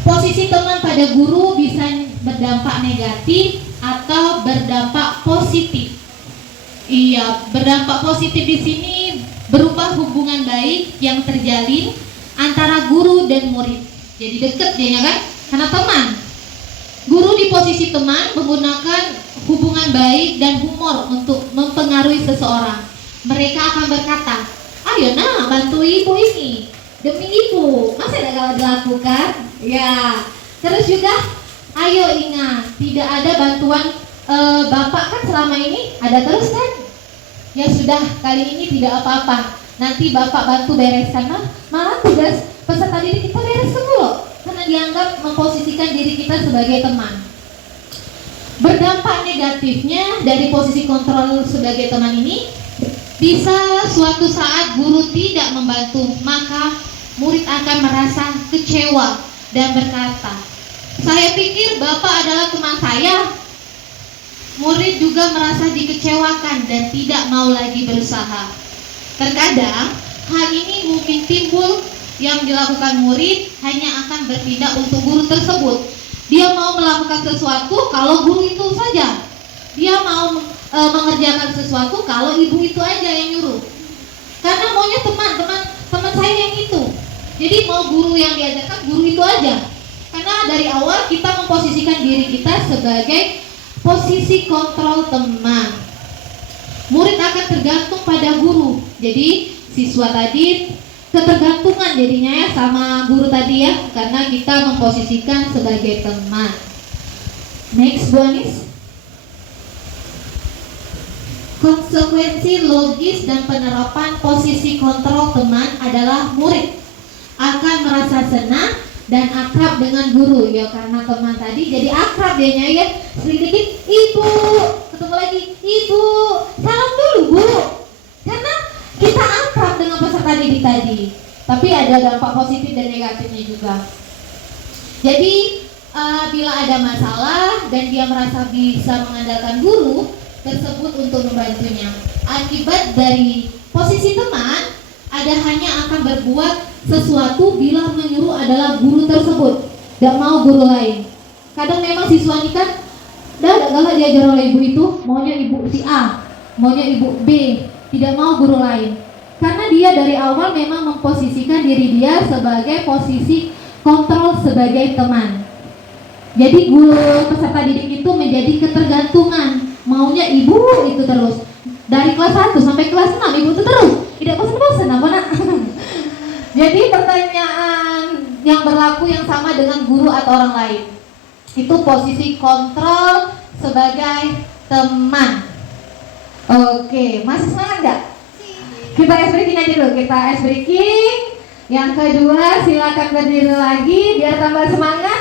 Posisi teman pada guru bisa berdampak negatif atau berdampak positif. Iya, berdampak positif di sini berupa hubungan baik yang terjalin antara guru dan murid. Jadi dekat dia kan, karena teman. Guru di posisi teman menggunakan hubungan baik dan humor untuk mempengaruhi seseorang. Mereka akan berkata, ayo nah bantu ibu ini, demi ibu, masa tidak kalau dilakukan? Ya, terus juga, ayo ingat, tidak ada bantuan bapak kan selama ini, ada terus kan? Ya sudah, kali ini tidak apa-apa, nanti bapak bantu bereskan, malah tugas peserta didik kita beres semua. Karena dianggap memposisikan diri kita sebagai teman. Berdampak negatifnya dari posisi kontrol sebagai teman ini, bisa suatu saat guru tidak membantu, maka murid akan merasa kecewa dan berkata, saya pikir bapak adalah teman saya. Murid juga merasa dikecewakan dan tidak mau lagi berusaha. Terkadang hal ini mungkin timbul yang dilakukan murid hanya akan bertindak untuk guru tersebut. Dia mau melakukan sesuatu kalau guru itu saja. Dia mau mengerjakan sesuatu kalau ibu itu aja yang nyuruh. Karena maunya teman saya yang itu. Jadi mau guru yang diajarkan, guru itu aja. Karena dari awal kita memposisikan diri kita sebagai posisi kontrol teman. Murid akan tergantung pada guru. Jadi siswa tadi ketergantungan jadinya ya sama guru tadi ya, karena kita memposisikan sebagai teman. Next, Bu Anis. Konsekuensi logis dan penerapan posisi kontrol teman adalah murid akan merasa senang dan akrab dengan guru ya, karena teman tadi jadi akrab dianya ya. Sedikit ibu, ketemu lagi ibu, salam dulu bu, karena kita akrab dengan peserta didik tadi. Tapi ada dampak positif dan negatifnya juga. Jadi bila ada masalah dan dia merasa bisa mengandalkan guru tersebut untuk membantunya. Akibat dari posisi teman, ada hanya akan berbuat sesuatu bila menyuruh adalah guru tersebut, tidak mau guru lain. Kadang memang siswa ini kan galak diajar oleh ibu itu, maunya ibu si A, maunya ibu B, tidak mau guru lain. Karena dia dari awal memang memposisikan diri dia sebagai posisi kontrol sebagai teman. Jadi guru peserta didik itu menjadi ketergantungan, maunya ibu itu terus. Dari kelas 1 sampai kelas 6 ibu itu terus, tidak bosan-bosan apa nak? Jadi pertanyaan yang berlaku yang sama dengan guru atau orang lain, itu posisi kontrol sebagai teman. Oke, masih semangat nggak? Kita ice breaking aja dulu, kita ice breaking. Yang kedua silakan berdiri lagi biar tambah semangat.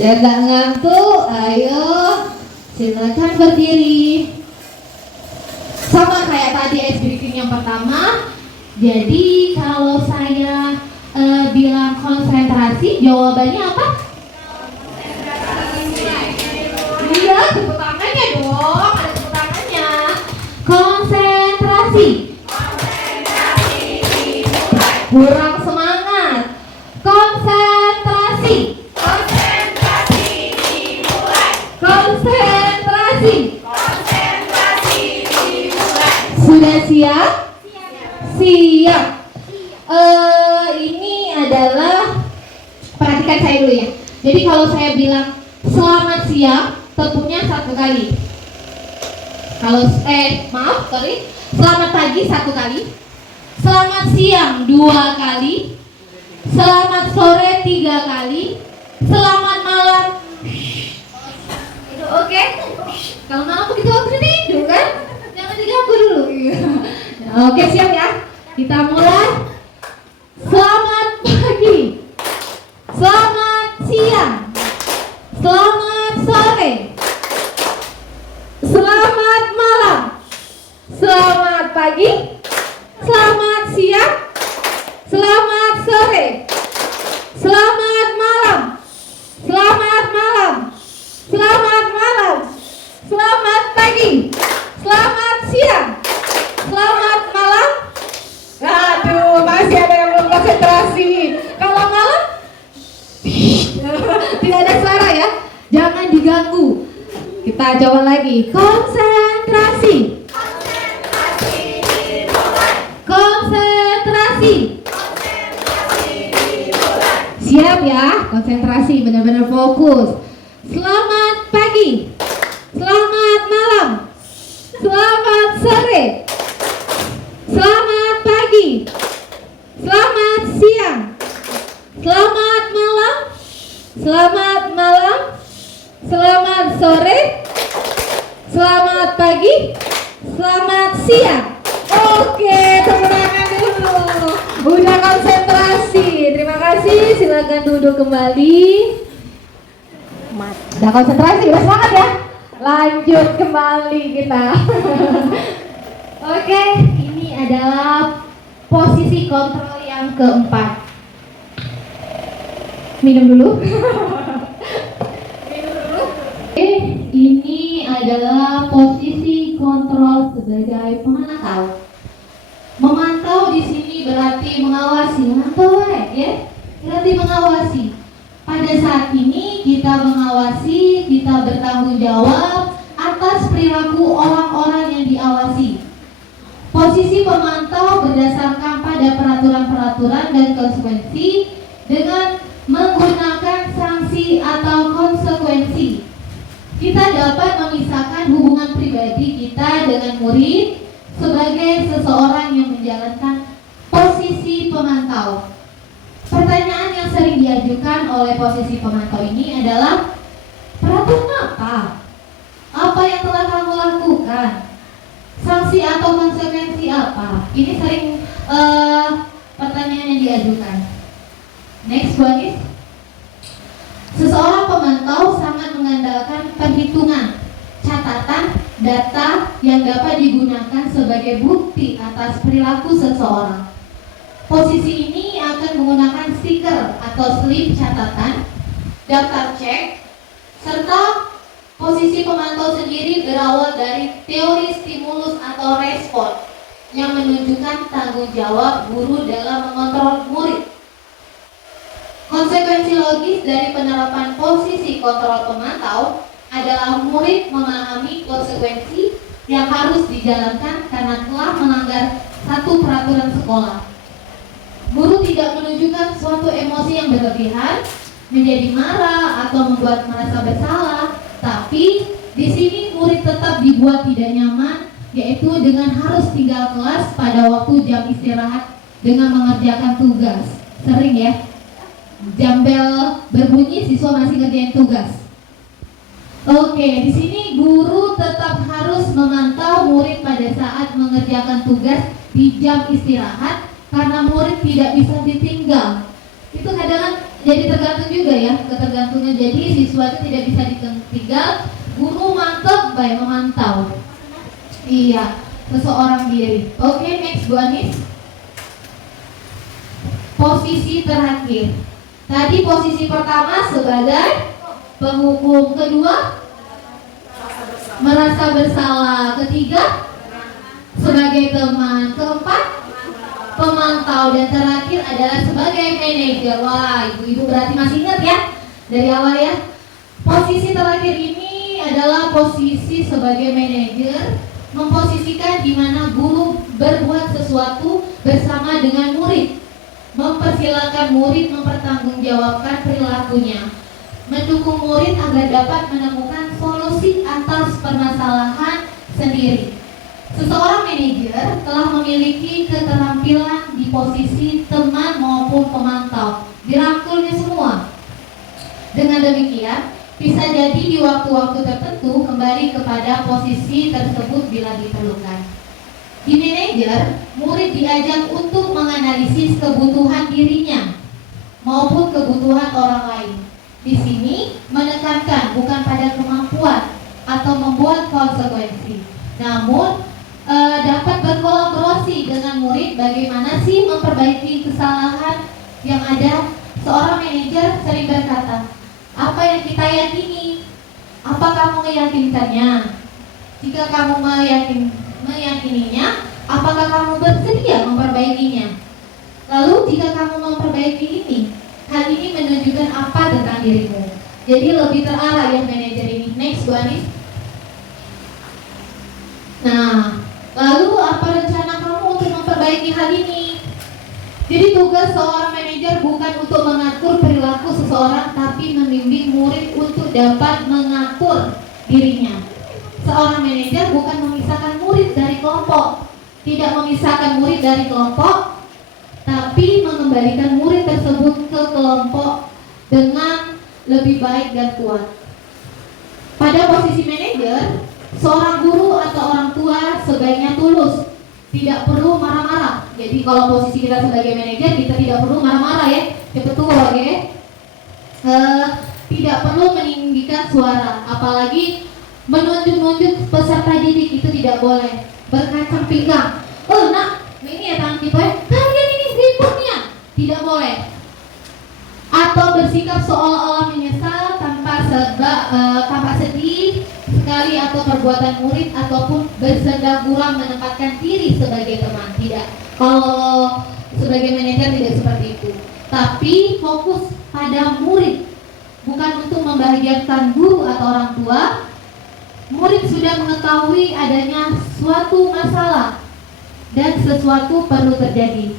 Ya nggak ngantuk, ayo silakan berdiri. Sama kayak tadi ice breaking yang pertama. Jadi kalau saya bilang konsentrasi, jawabannya apa? Iya, tepuk tangannya dong, ada tepuk tangannya. Konsentrasi. Kurang semangat. Konsentrasi. Konsentrasi. Sudah siap? Siap. Ini adalah, perhatikan saya dulu ya. Jadi kalau saya bilang selamat siang, tepuknya 1 kali. Kalau selamat pagi 1 kali, selamat siang 2 kali, selamat sore 3 kali, selamat malam. Itu oke? Kalau malam begitu waktu tidur kan? Jangan diganggu dulu. Oke, siap ya? Kita mulai. Selamat pagi, selamat siang, selamat sore, selamat malam, selamat pagi, selamat siang, selamat sore, selamat malam, selamat malam, selamat malam, selamat pagi, selamat siang, selamat malam. Aduh, masih ada yang belum konsentrasi. Kalau malam tidak ada suara ya, jangan diganggu. Kita coba lagi. Konsentrasi. Konsentrasi. Siap ya, konsentrasi, benar-benar fokus. Selamat pagi, selamat malam, selamat sore, selamat pagi, selamat siang, selamat malam, selamat malam, selamat sore, selamat pagi, selamat siang. Oke, tepuk tangan dulu. Udah konsentrasi. Terima kasih. Silakan duduk kembali. Udah konsentrasi, udah semangat ya. Lanjut kembali kita. Oke, ini adalah posisi kontrol yang keempat. Minum dulu. Ini adalah posisi kontrol sebagai pemantau. Memantau di sini berarti mengawasi, mantau ya, berarti mengawasi. Pada saat ini kita mengawasi, kita bertanggung jawab atas perilaku orang-orang yang diawasi. Posisi pemantau berdasarkan pada peraturan-peraturan dan konsekuensi dengan menggunakan sanksi atau konsekuensi. Kita dapat memisahkan hubungan pribadi kita dengan murid sebagai seseorang yang menjalankan posisi pemantau. Pertanyaan yang sering diajukan oleh posisi pemantau ini adalah, peraturan apa? Apa yang telah kamu lakukan? Sanksi atau konsekuensi apa? Ini sering pertanyaan yang diajukan. Next one is, seseorang pemantau sangat mengandalkan perhitungan, catatan, data yang dapat digunakan sebagai bukti atas perilaku seseorang. Posisi ini akan menggunakan stiker atau slip catatan, daftar cek, serta posisi pemantau sendiri berawal dari teori stimulus atau respon yang menunjukkan tanggung jawab guru dalam mengontrol murid. Konsekuensi logis dari penerapan posisi kontrol pemantau adalah murid memahami konsekuensi yang harus dijalankan karena telah melanggar satu peraturan sekolah. Guru tidak menunjukkan suatu emosi yang berlebihan, menjadi marah atau membuat merasa bersalah, tapi di sini murid tetap dibuat tidak nyaman, yaitu dengan harus tinggal kelas pada waktu jam istirahat dengan mengerjakan tugas. Sering ya, jam bel berbunyi siswa masih ngerjain tugas. Oke, di sini guru tetap harus memantau murid pada saat mengerjakan tugas di jam istirahat karena murid tidak bisa ditinggal. Itu kadang jadi tergantung juga ya, ketergantungan. Jadi siswa itu tidak bisa ditinggal, guru mantap baik memantau. Iya, seseorang diri. Oke, next Bu Anis. Posisi terakhir. Tadi posisi pertama sebagai penghukum, kedua merasa bersalah, ketiga sebagai teman, keempat pemantau, dan terakhir adalah sebagai manajer. Wah, ibu-ibu berarti masih ingat ya dari awal ya. Posisi terakhir ini adalah posisi sebagai manajer, memposisikan di mana guru berbuat sesuatu bersama dengan murid, mempersilahkan murid mempertanggungjawabkan perilakunya. mendukung murid agar dapat menemukan solusi atas permasalahan sendiri. Seseorang manajer telah memiliki keterampilan di posisi teman maupun pemantau, dirangkulnya semua. Dengan demikian, bisa jadi di waktu-waktu tertentu kembali kepada posisi tersebut bila diperlukan. Di manajer, murid diajak untuk menganalisis kebutuhan dirinya maupun kebutuhan orang lain. Di sini menekankan bukan pada kemampuan atau membuat konsekuensi, namun dapat berkolaborasi dengan murid bagaimana sih memperbaiki kesalahan yang ada. Seorang manajer sering berkata, apa yang kita yakini, apa kamu meyakinkannya? Jika kamu meyakininya, apakah kamu bersedia memperbaikinya? Lalu jika kamu memperbaiki ini, hal ini menunjukkan apa tentang dirimu? Jadi lebih terarah ya manajer ini. Next, Bu Anis. Nah, lalu apa rencana kamu untuk memperbaiki hal ini? Jadi tugas seorang manajer bukan untuk mengatur perilaku seseorang, tapi membimbing murid untuk dapat mengatur dirinya. Seorang manajer bukan memisahkan murid dari kelompok, tidak memisahkan murid dari kelompok, tapi mengembalikan murid tersebut ke kelompok dengan lebih baik dan kuat. Pada posisi manajer, seorang guru atau orang tua sebaiknya tulus, tidak perlu marah-marah. Jadi kalau posisi kita sebagai manajer, kita tidak perlu marah-marah ya, betul ya. Tidak perlu meninggikan suara, apalagi menunjuk-nunjuk peserta didik, itu tidak boleh. Berkacang pinggang, nak, ini ya tangan kita, kalian ini ributnya, tidak boleh. Atau bersikap seolah-olah menyesal tanpa sedih sekali atau perbuatan murid, ataupun bersenda-gurang menempatkan diri sebagai teman. Tidak. Kalau sebagai manajer tidak seperti itu. Tapi fokus pada murid, bukan untuk membahagiakan guru atau orang tua. Murid sudah mengetahui adanya suatu masalah dan sesuatu perlu terjadi.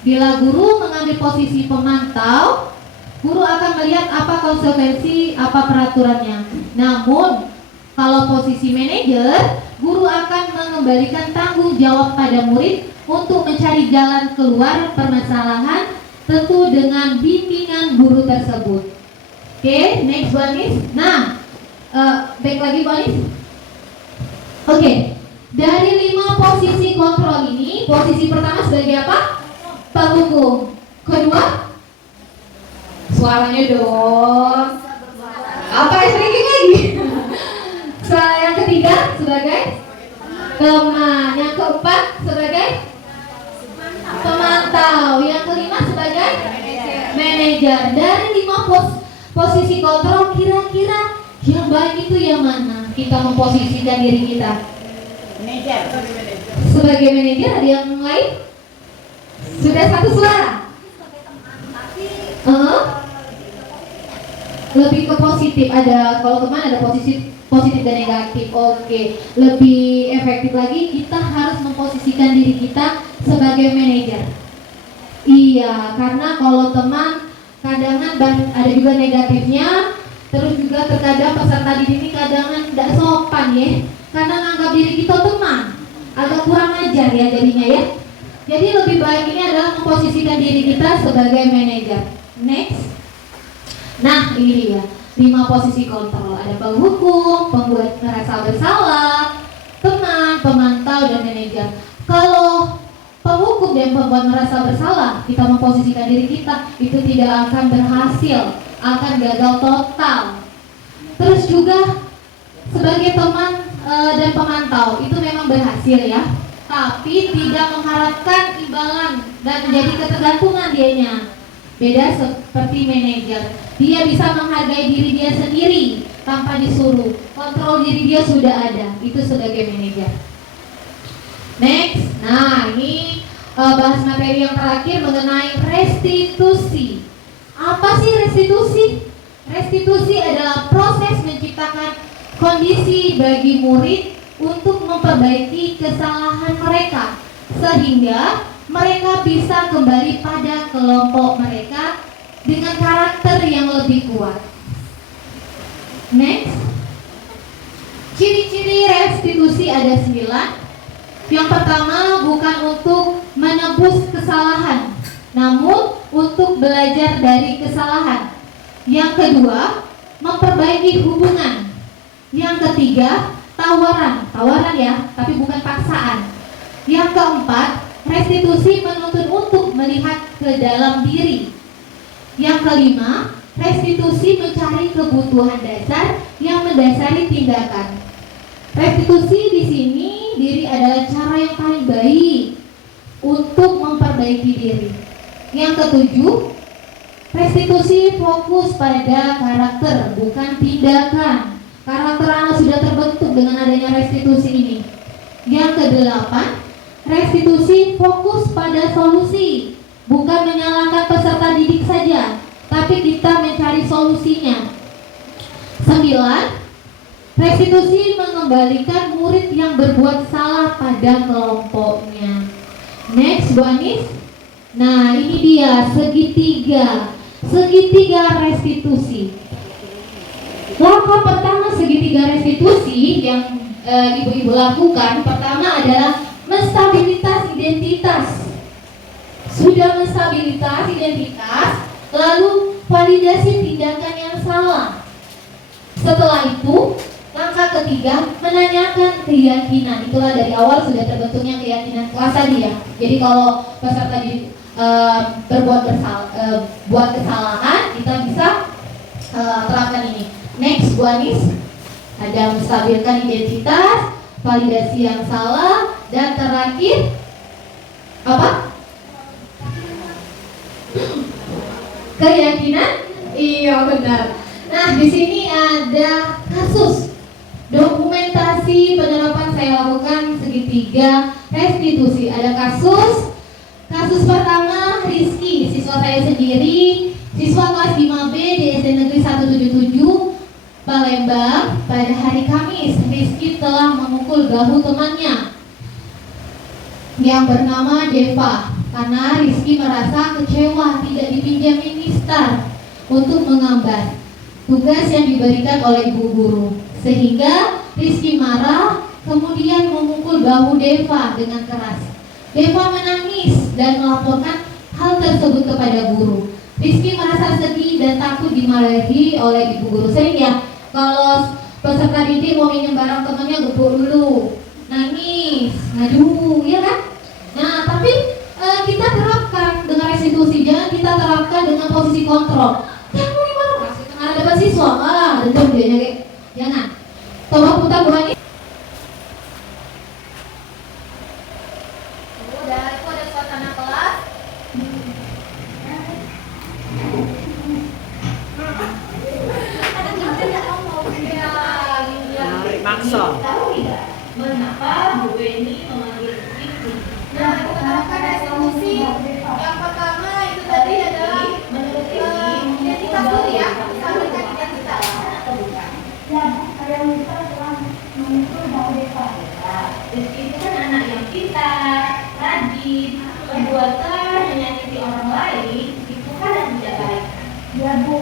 Bila guru mengambil posisi pemantau, guru akan melihat apa konsekuensi, apa peraturannya. Namun, kalau posisi manajer, guru akan mengembalikan tanggung jawab pada murid untuk mencari jalan keluar permasalahan, tentu dengan bimbingan guru tersebut. Oke, next Bu Anis. Nah, baik lagi Bu Anis. Oke, dari 5 posisi kontrol ini, posisi pertama sebagai apa? Penghukum. Kedua, suaranya dong. Apa sedikit lagi? Yang ketiga sebagai teman. Yang keempat sebagai pemantau. Yang kelima sebagai manajer. Dari 5 posisi kontrol, kira-kira yang baik itu yang mana? Kita memposisikan diri kita. Manajer. Sebagai manajer, ada yang lain? Sudah satu suara? Lebih ke positif. Ada, kalau teman ada positif dan negatif. Oke. Lebih efektif lagi, kita harus memposisikan diri kita sebagai manajer. Iya, karena kalau teman kadang-kadang ada juga negatifnya. Terus juga terkadang peserta didik ini kadang tidak sopan ya, karena menganggap diri kita teman, agak kurang ajar ya jadinya ya. Jadi lebih baik ini adalah memposisikan diri kita sebagai manajer. Next. Nah ini dia 5 posisi kontrol. Ada penghukum, pembuat merasa bersalah, teman, pemantau, dan manajer. Kalau penghukum dan pembuat merasa bersalah, kita memposisikan diri kita, itu tidak akan berhasil, akan gagal total. Terus juga sebagai teman dan pemantau itu memang berhasil ya, tapi tidak mengharapkan imbalan dan menjadi ketergantungan dianya. Beda seperti manajer, dia bisa menghargai diri dia sendiri tanpa disuruh, kontrol diri dia sudah ada, itu sebagai manajer. Next, nah ini bahas materi yang terakhir mengenai restitusi. Apa sih restitusi? Restitusi adalah proses menciptakan kondisi bagi murid untuk memperbaiki kesalahan mereka, sehingga mereka bisa kembali pada kelompok mereka dengan karakter yang lebih kuat. Next, ciri-ciri restitusi ada 9. Yang pertama, bukan untuk menebus kesalahan, namun untuk belajar dari kesalahan. Yang kedua, memperbaiki hubungan. Yang ketiga, tawaran ya, tapi bukan paksaan. Yang keempat, restitusi menuntut untuk melihat ke dalam diri. Yang kelima, restitusi mencari kebutuhan dasar yang mendasari tindakan. Restitusi di sini diri adalah cara yang paling baik untuk memperbaiki diri. Yang ketujuh, restitusi fokus pada karakter bukan tindakan. Karakter anak sudah terbentuk dengan adanya restitusi ini. Yang kedelapan, restitusi fokus pada solusi, bukan menyalahkan peserta didik saja, tapi kita mencari solusinya. 9. Restitusi mengembalikan murid yang berbuat salah pada kelompoknya. Next, Bu Anis. Nah, ini dia segitiga restitusi. Langkah pertama segitiga restitusi yang ibu-ibu lakukan pertama adalah menstabilitas identitas. Sudah menstabilitas identitas, lalu validasi tindakan yang salah. Setelah itu, langkah ketiga, menanyakan keyakinan. Itulah dari awal sudah terbentuknya keyakinan kelas tadi ya. Jadi kalau peserta buat kesalahan, kita bisa terapkan ini. Next, Bu Anis. Ada menstabilkan identitas, validasi yang salah, dan terakhir apa? Keyakinan. Iya, benar. Nah, di sini ada kasus dokumentasi penerapan saya lakukan segitiga restitusi. Ada kasus pertama Rizky, siswa saya sendiri, siswa kelas 5B di SD Negeri 177 Palembang. Pada hari Kamis, Rizky telah memukul bahu temannya yang bernama Deva karena Rizky merasa kecewa tidak dipinjamin Mister untuk menggambar tugas yang diberikan oleh ibu guru, sehingga Rizky marah kemudian memukul bahu Deva dengan keras. Deva menangis dan melaporkan hal tersebut kepada guru. Rizky merasa sedih dan takut dimarahi oleh ibu guru. Sering ya kalau peserta didik mau minjem barang temannya gebuk dulu, nangis, ngadu, ya kan? Nah, tapi kita terapkan dengan restitusi, jangan kita terapkan dengan posisi kontrol. Kamu ini baru kasih tengah dapat siswa, dendam dia kayak, jangan. Coba putar Bu Ani. Udah, itu ada suasana kelas. Maksa. Tahu tidak mengapa Bu Weni memanggil itu? Nah, menerapkan restitusi yang pertama itu tadi adalah identitas dulu ya, menstabilkan identitas. Rizky itu kan anak yang pintar, rajin, perbuatan menyakiti orang lain itu kan yang tidak baik. Ya Bu.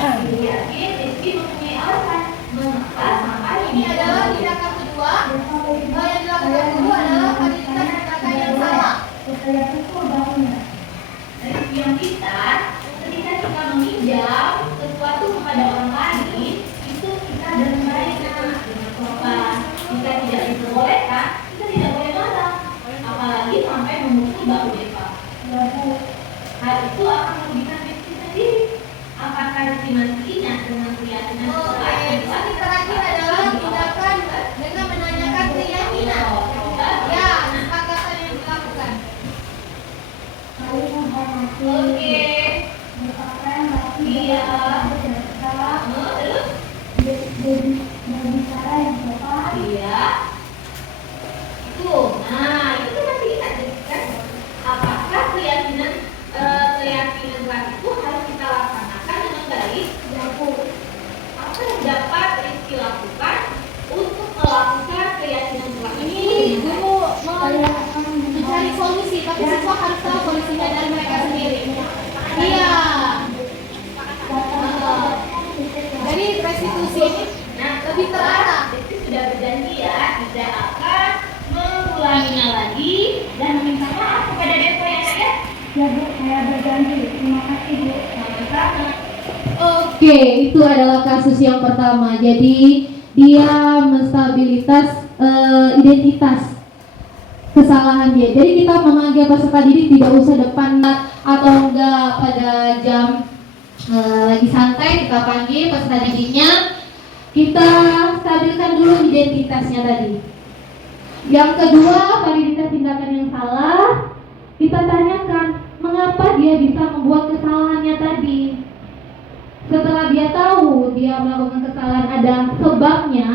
Ibu yakin Rizky mempunyai alasan mengapa sampai ini adalah tindakan kedua. Yang dilakukan dulu adalah validasi tindakan yang salah. Rizky yang pintar, ketika kita meminjam sesuatu kepada orang lain, itu kita dengan baik dengan sopan. Jika tidak diperbolehkan, kita tidak boleh marah, apalagi sampai memukul bahu Deva. Hal itu akan merugikan Rizky sendiri. Apakah Rizky masih ingat dengan keyakinan sekolah? Yang terakhir adalah tindakan dengan menanyakan keyakinan. Ya, kesepakatan yang dilakukan. Oke. Iya. Terus? Iya. Itu. Nah, itu kita masih ingat kan? Apakah keyakinan kelas itu harus kita laksanakan dengan baik? Apa yang dapat Rizky lakukan untuk melakukan keyakinan kelas ini? Guru mencari solusi, tapi siswa harus tahu solusinya dari mereka sendiri. Iya. Jadi restitusi ini lebih terarah. Jadi sudah berjanji ya, tidak akan mengulanginya lagi dan meminta maaf kepada Depo ya Kak ya. Ya Bu, saya berjanji. Terima kasih Bu. Sama-sama. Oke, itu adalah kasus yang pertama. Jadi dia menstabilitas identitas kesalahan dia. Jadi kita memanggil peserta didik tidak usah depan atau enggak pada jam lagi santai, kita panggil peserta didiknya, kita stabilkan dulu identitasnya tadi. Yang kedua, validitas tindakan yang salah, kita tanyakan mengapa dia bisa membuat kesalahannya tadi. Setelah dia tahu dia melakukan kesalahan ada sebabnya,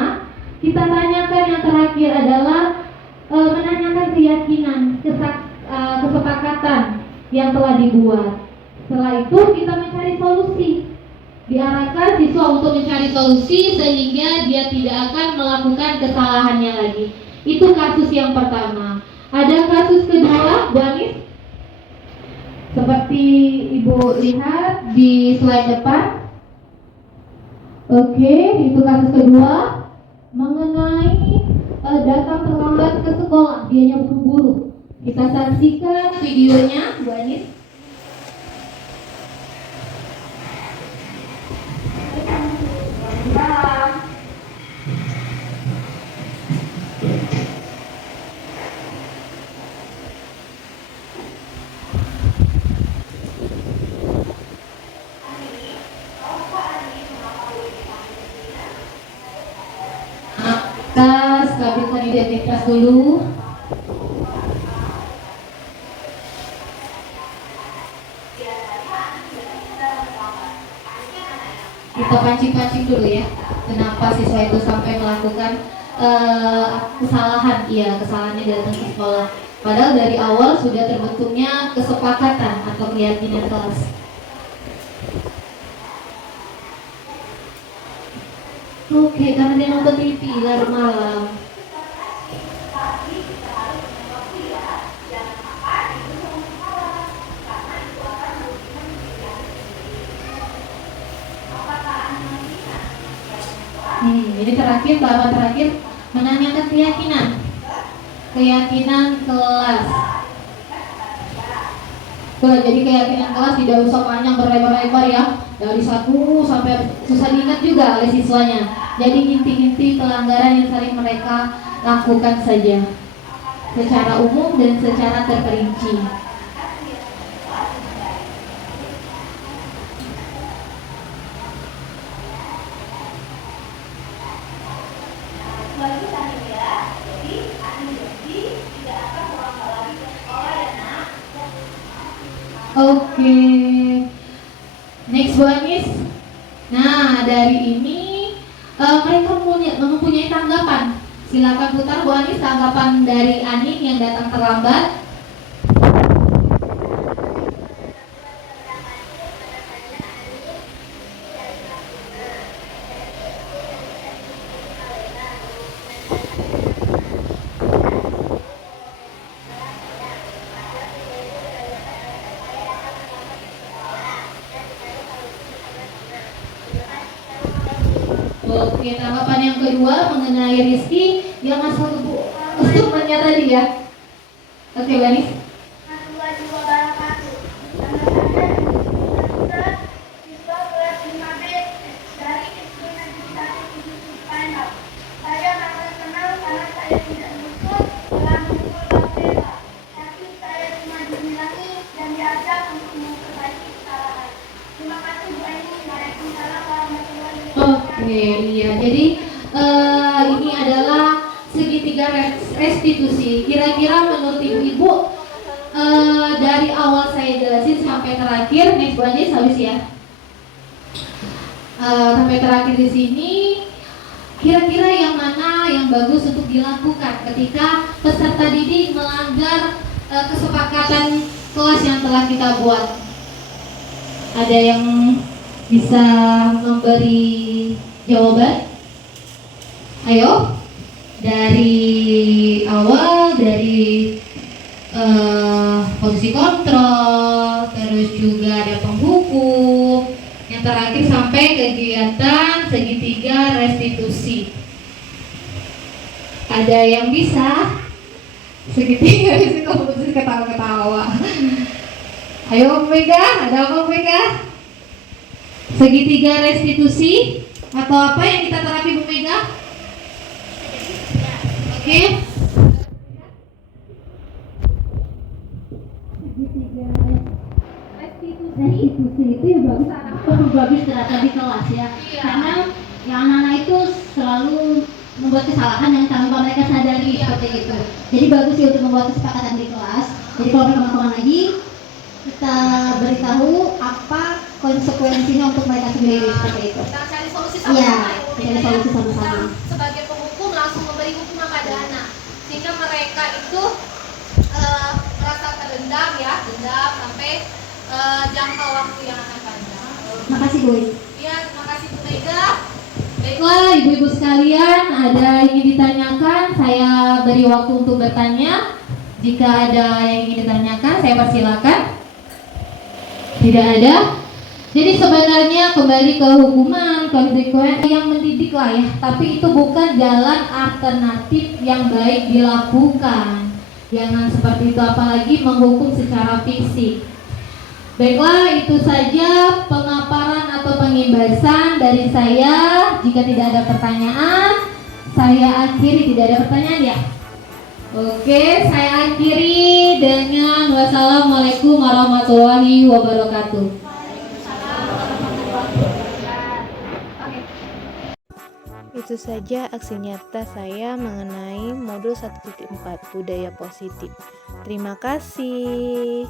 kita tanyakan yang terakhir adalah menanyakan keyakinan, kesepakatan yang telah dibuat. Setelah itu kita mencari solusi. Diarahkan siswa untuk mencari solusi sehingga dia tidak akan melakukan kesalahannya lagi. Itu kasus yang pertama. Ada kasus kedua, Bu Anis. Seperti Ibu lihat di slide depan. Oke, itu kasus kedua mengenai datang terlambat ke sekolah, dianya buru-buru. Kita saksikan videonya, Bu Anis. Kita stabilkan identitas dulu. Kita pancing-pancing dulu ya. Kenapa siswa itu sampai melakukan kesalahan? Iya, kesalahannya datang ke sekolah. Padahal dari awal sudah terbentuknya kesepakatan atau keyakinan kelas. Oke, karena dia nonton TV larut malam. Jadi terakhir, tahapan terakhir menanyakan keyakinan kelas. Jadi keyakinan kelas tidak usah panjang berlebar-lebar ya. Dari 1 sampai susah diingat juga oleh siswanya. Jadi inti-inti pelanggaran yang sering mereka lakukan saja, secara umum dan secara terperinci. Oke, next Bu Anis. Nah, dari ini mereka mempunyai tanggapan. Silakan putar Bu Anis tanggapan dari Anin yang datang terlambat. Oke, tanggapan yang kedua mengenai Rizky yang asal temannya tadi ya. Oke, Banis. Oke, iya. Jadi ini adalah segitiga restitusi. Kira-kira menurut ibu-ibu dari awal saya jelasin sampai terakhir, next Bu Anis habis ya. Sampai terakhir di sini, kira-kira yang mana yang bagus untuk dilakukan ketika peserta didik melanggar kesepakatan kelas yang telah kita buat? Ada yang bisa memberi jawaban? Ayo, dari awal, dari posisi kontrol, terus juga ada penghukum, yang terakhir sampai kegiatan segitiga restitusi. Ada yang bisa? Segitiga restitusi, ketawa-ketawa. Ayo Bu Mega, ada apa Bu Mega? Segitiga restitusi atau apa yang kita terapi Bu Mega? Oke. Segitiga restitusi itu ya bagus ternyata di kelas ya. Karena yang anak-anak itu selalu membuat kesalahan yang tanpa mereka sadari seperti itu. Jadi bagus sih untuk membuat kesepakatan di kelas. Jadi kalau mereka melakukan lagi, kita beritahu apa konsekuensinya untuk mereka sendiri seperti itu. Kita cari solusi Iya, sama-sama. cari solusi sama-sama. Sebagai penghukum langsung memberi hukuman pada anak, sehingga mereka itu merasa terendam ya, dendam sampai jangka waktu yang akan panjang. Makasih Bu. Iya, terima kasih Bu Mega. Baiklah ibu-ibu sekalian, ada yang ingin ditanyakan, saya beri waktu untuk bertanya. Jika ada yang ingin ditanyakan, saya persilakan. Tidak ada. Jadi sebenarnya kembali ke hukuman, konsekuensi yang mendidik lah ya. Tapi itu bukan jalan alternatif yang baik dilakukan. Jangan seperti itu, apalagi menghukum secara fisik. Baiklah, itu saja pemaparan atau pengimbasan dari saya. Jika tidak ada pertanyaan, saya akhiri. Tidak ada pertanyaan ya? Oke, saya akhiri dengan wassalamualaikum warahmatullahi wabarakatuh. Itu saja aksi nyata saya mengenai modul 1.4 budaya positif. Terima kasih.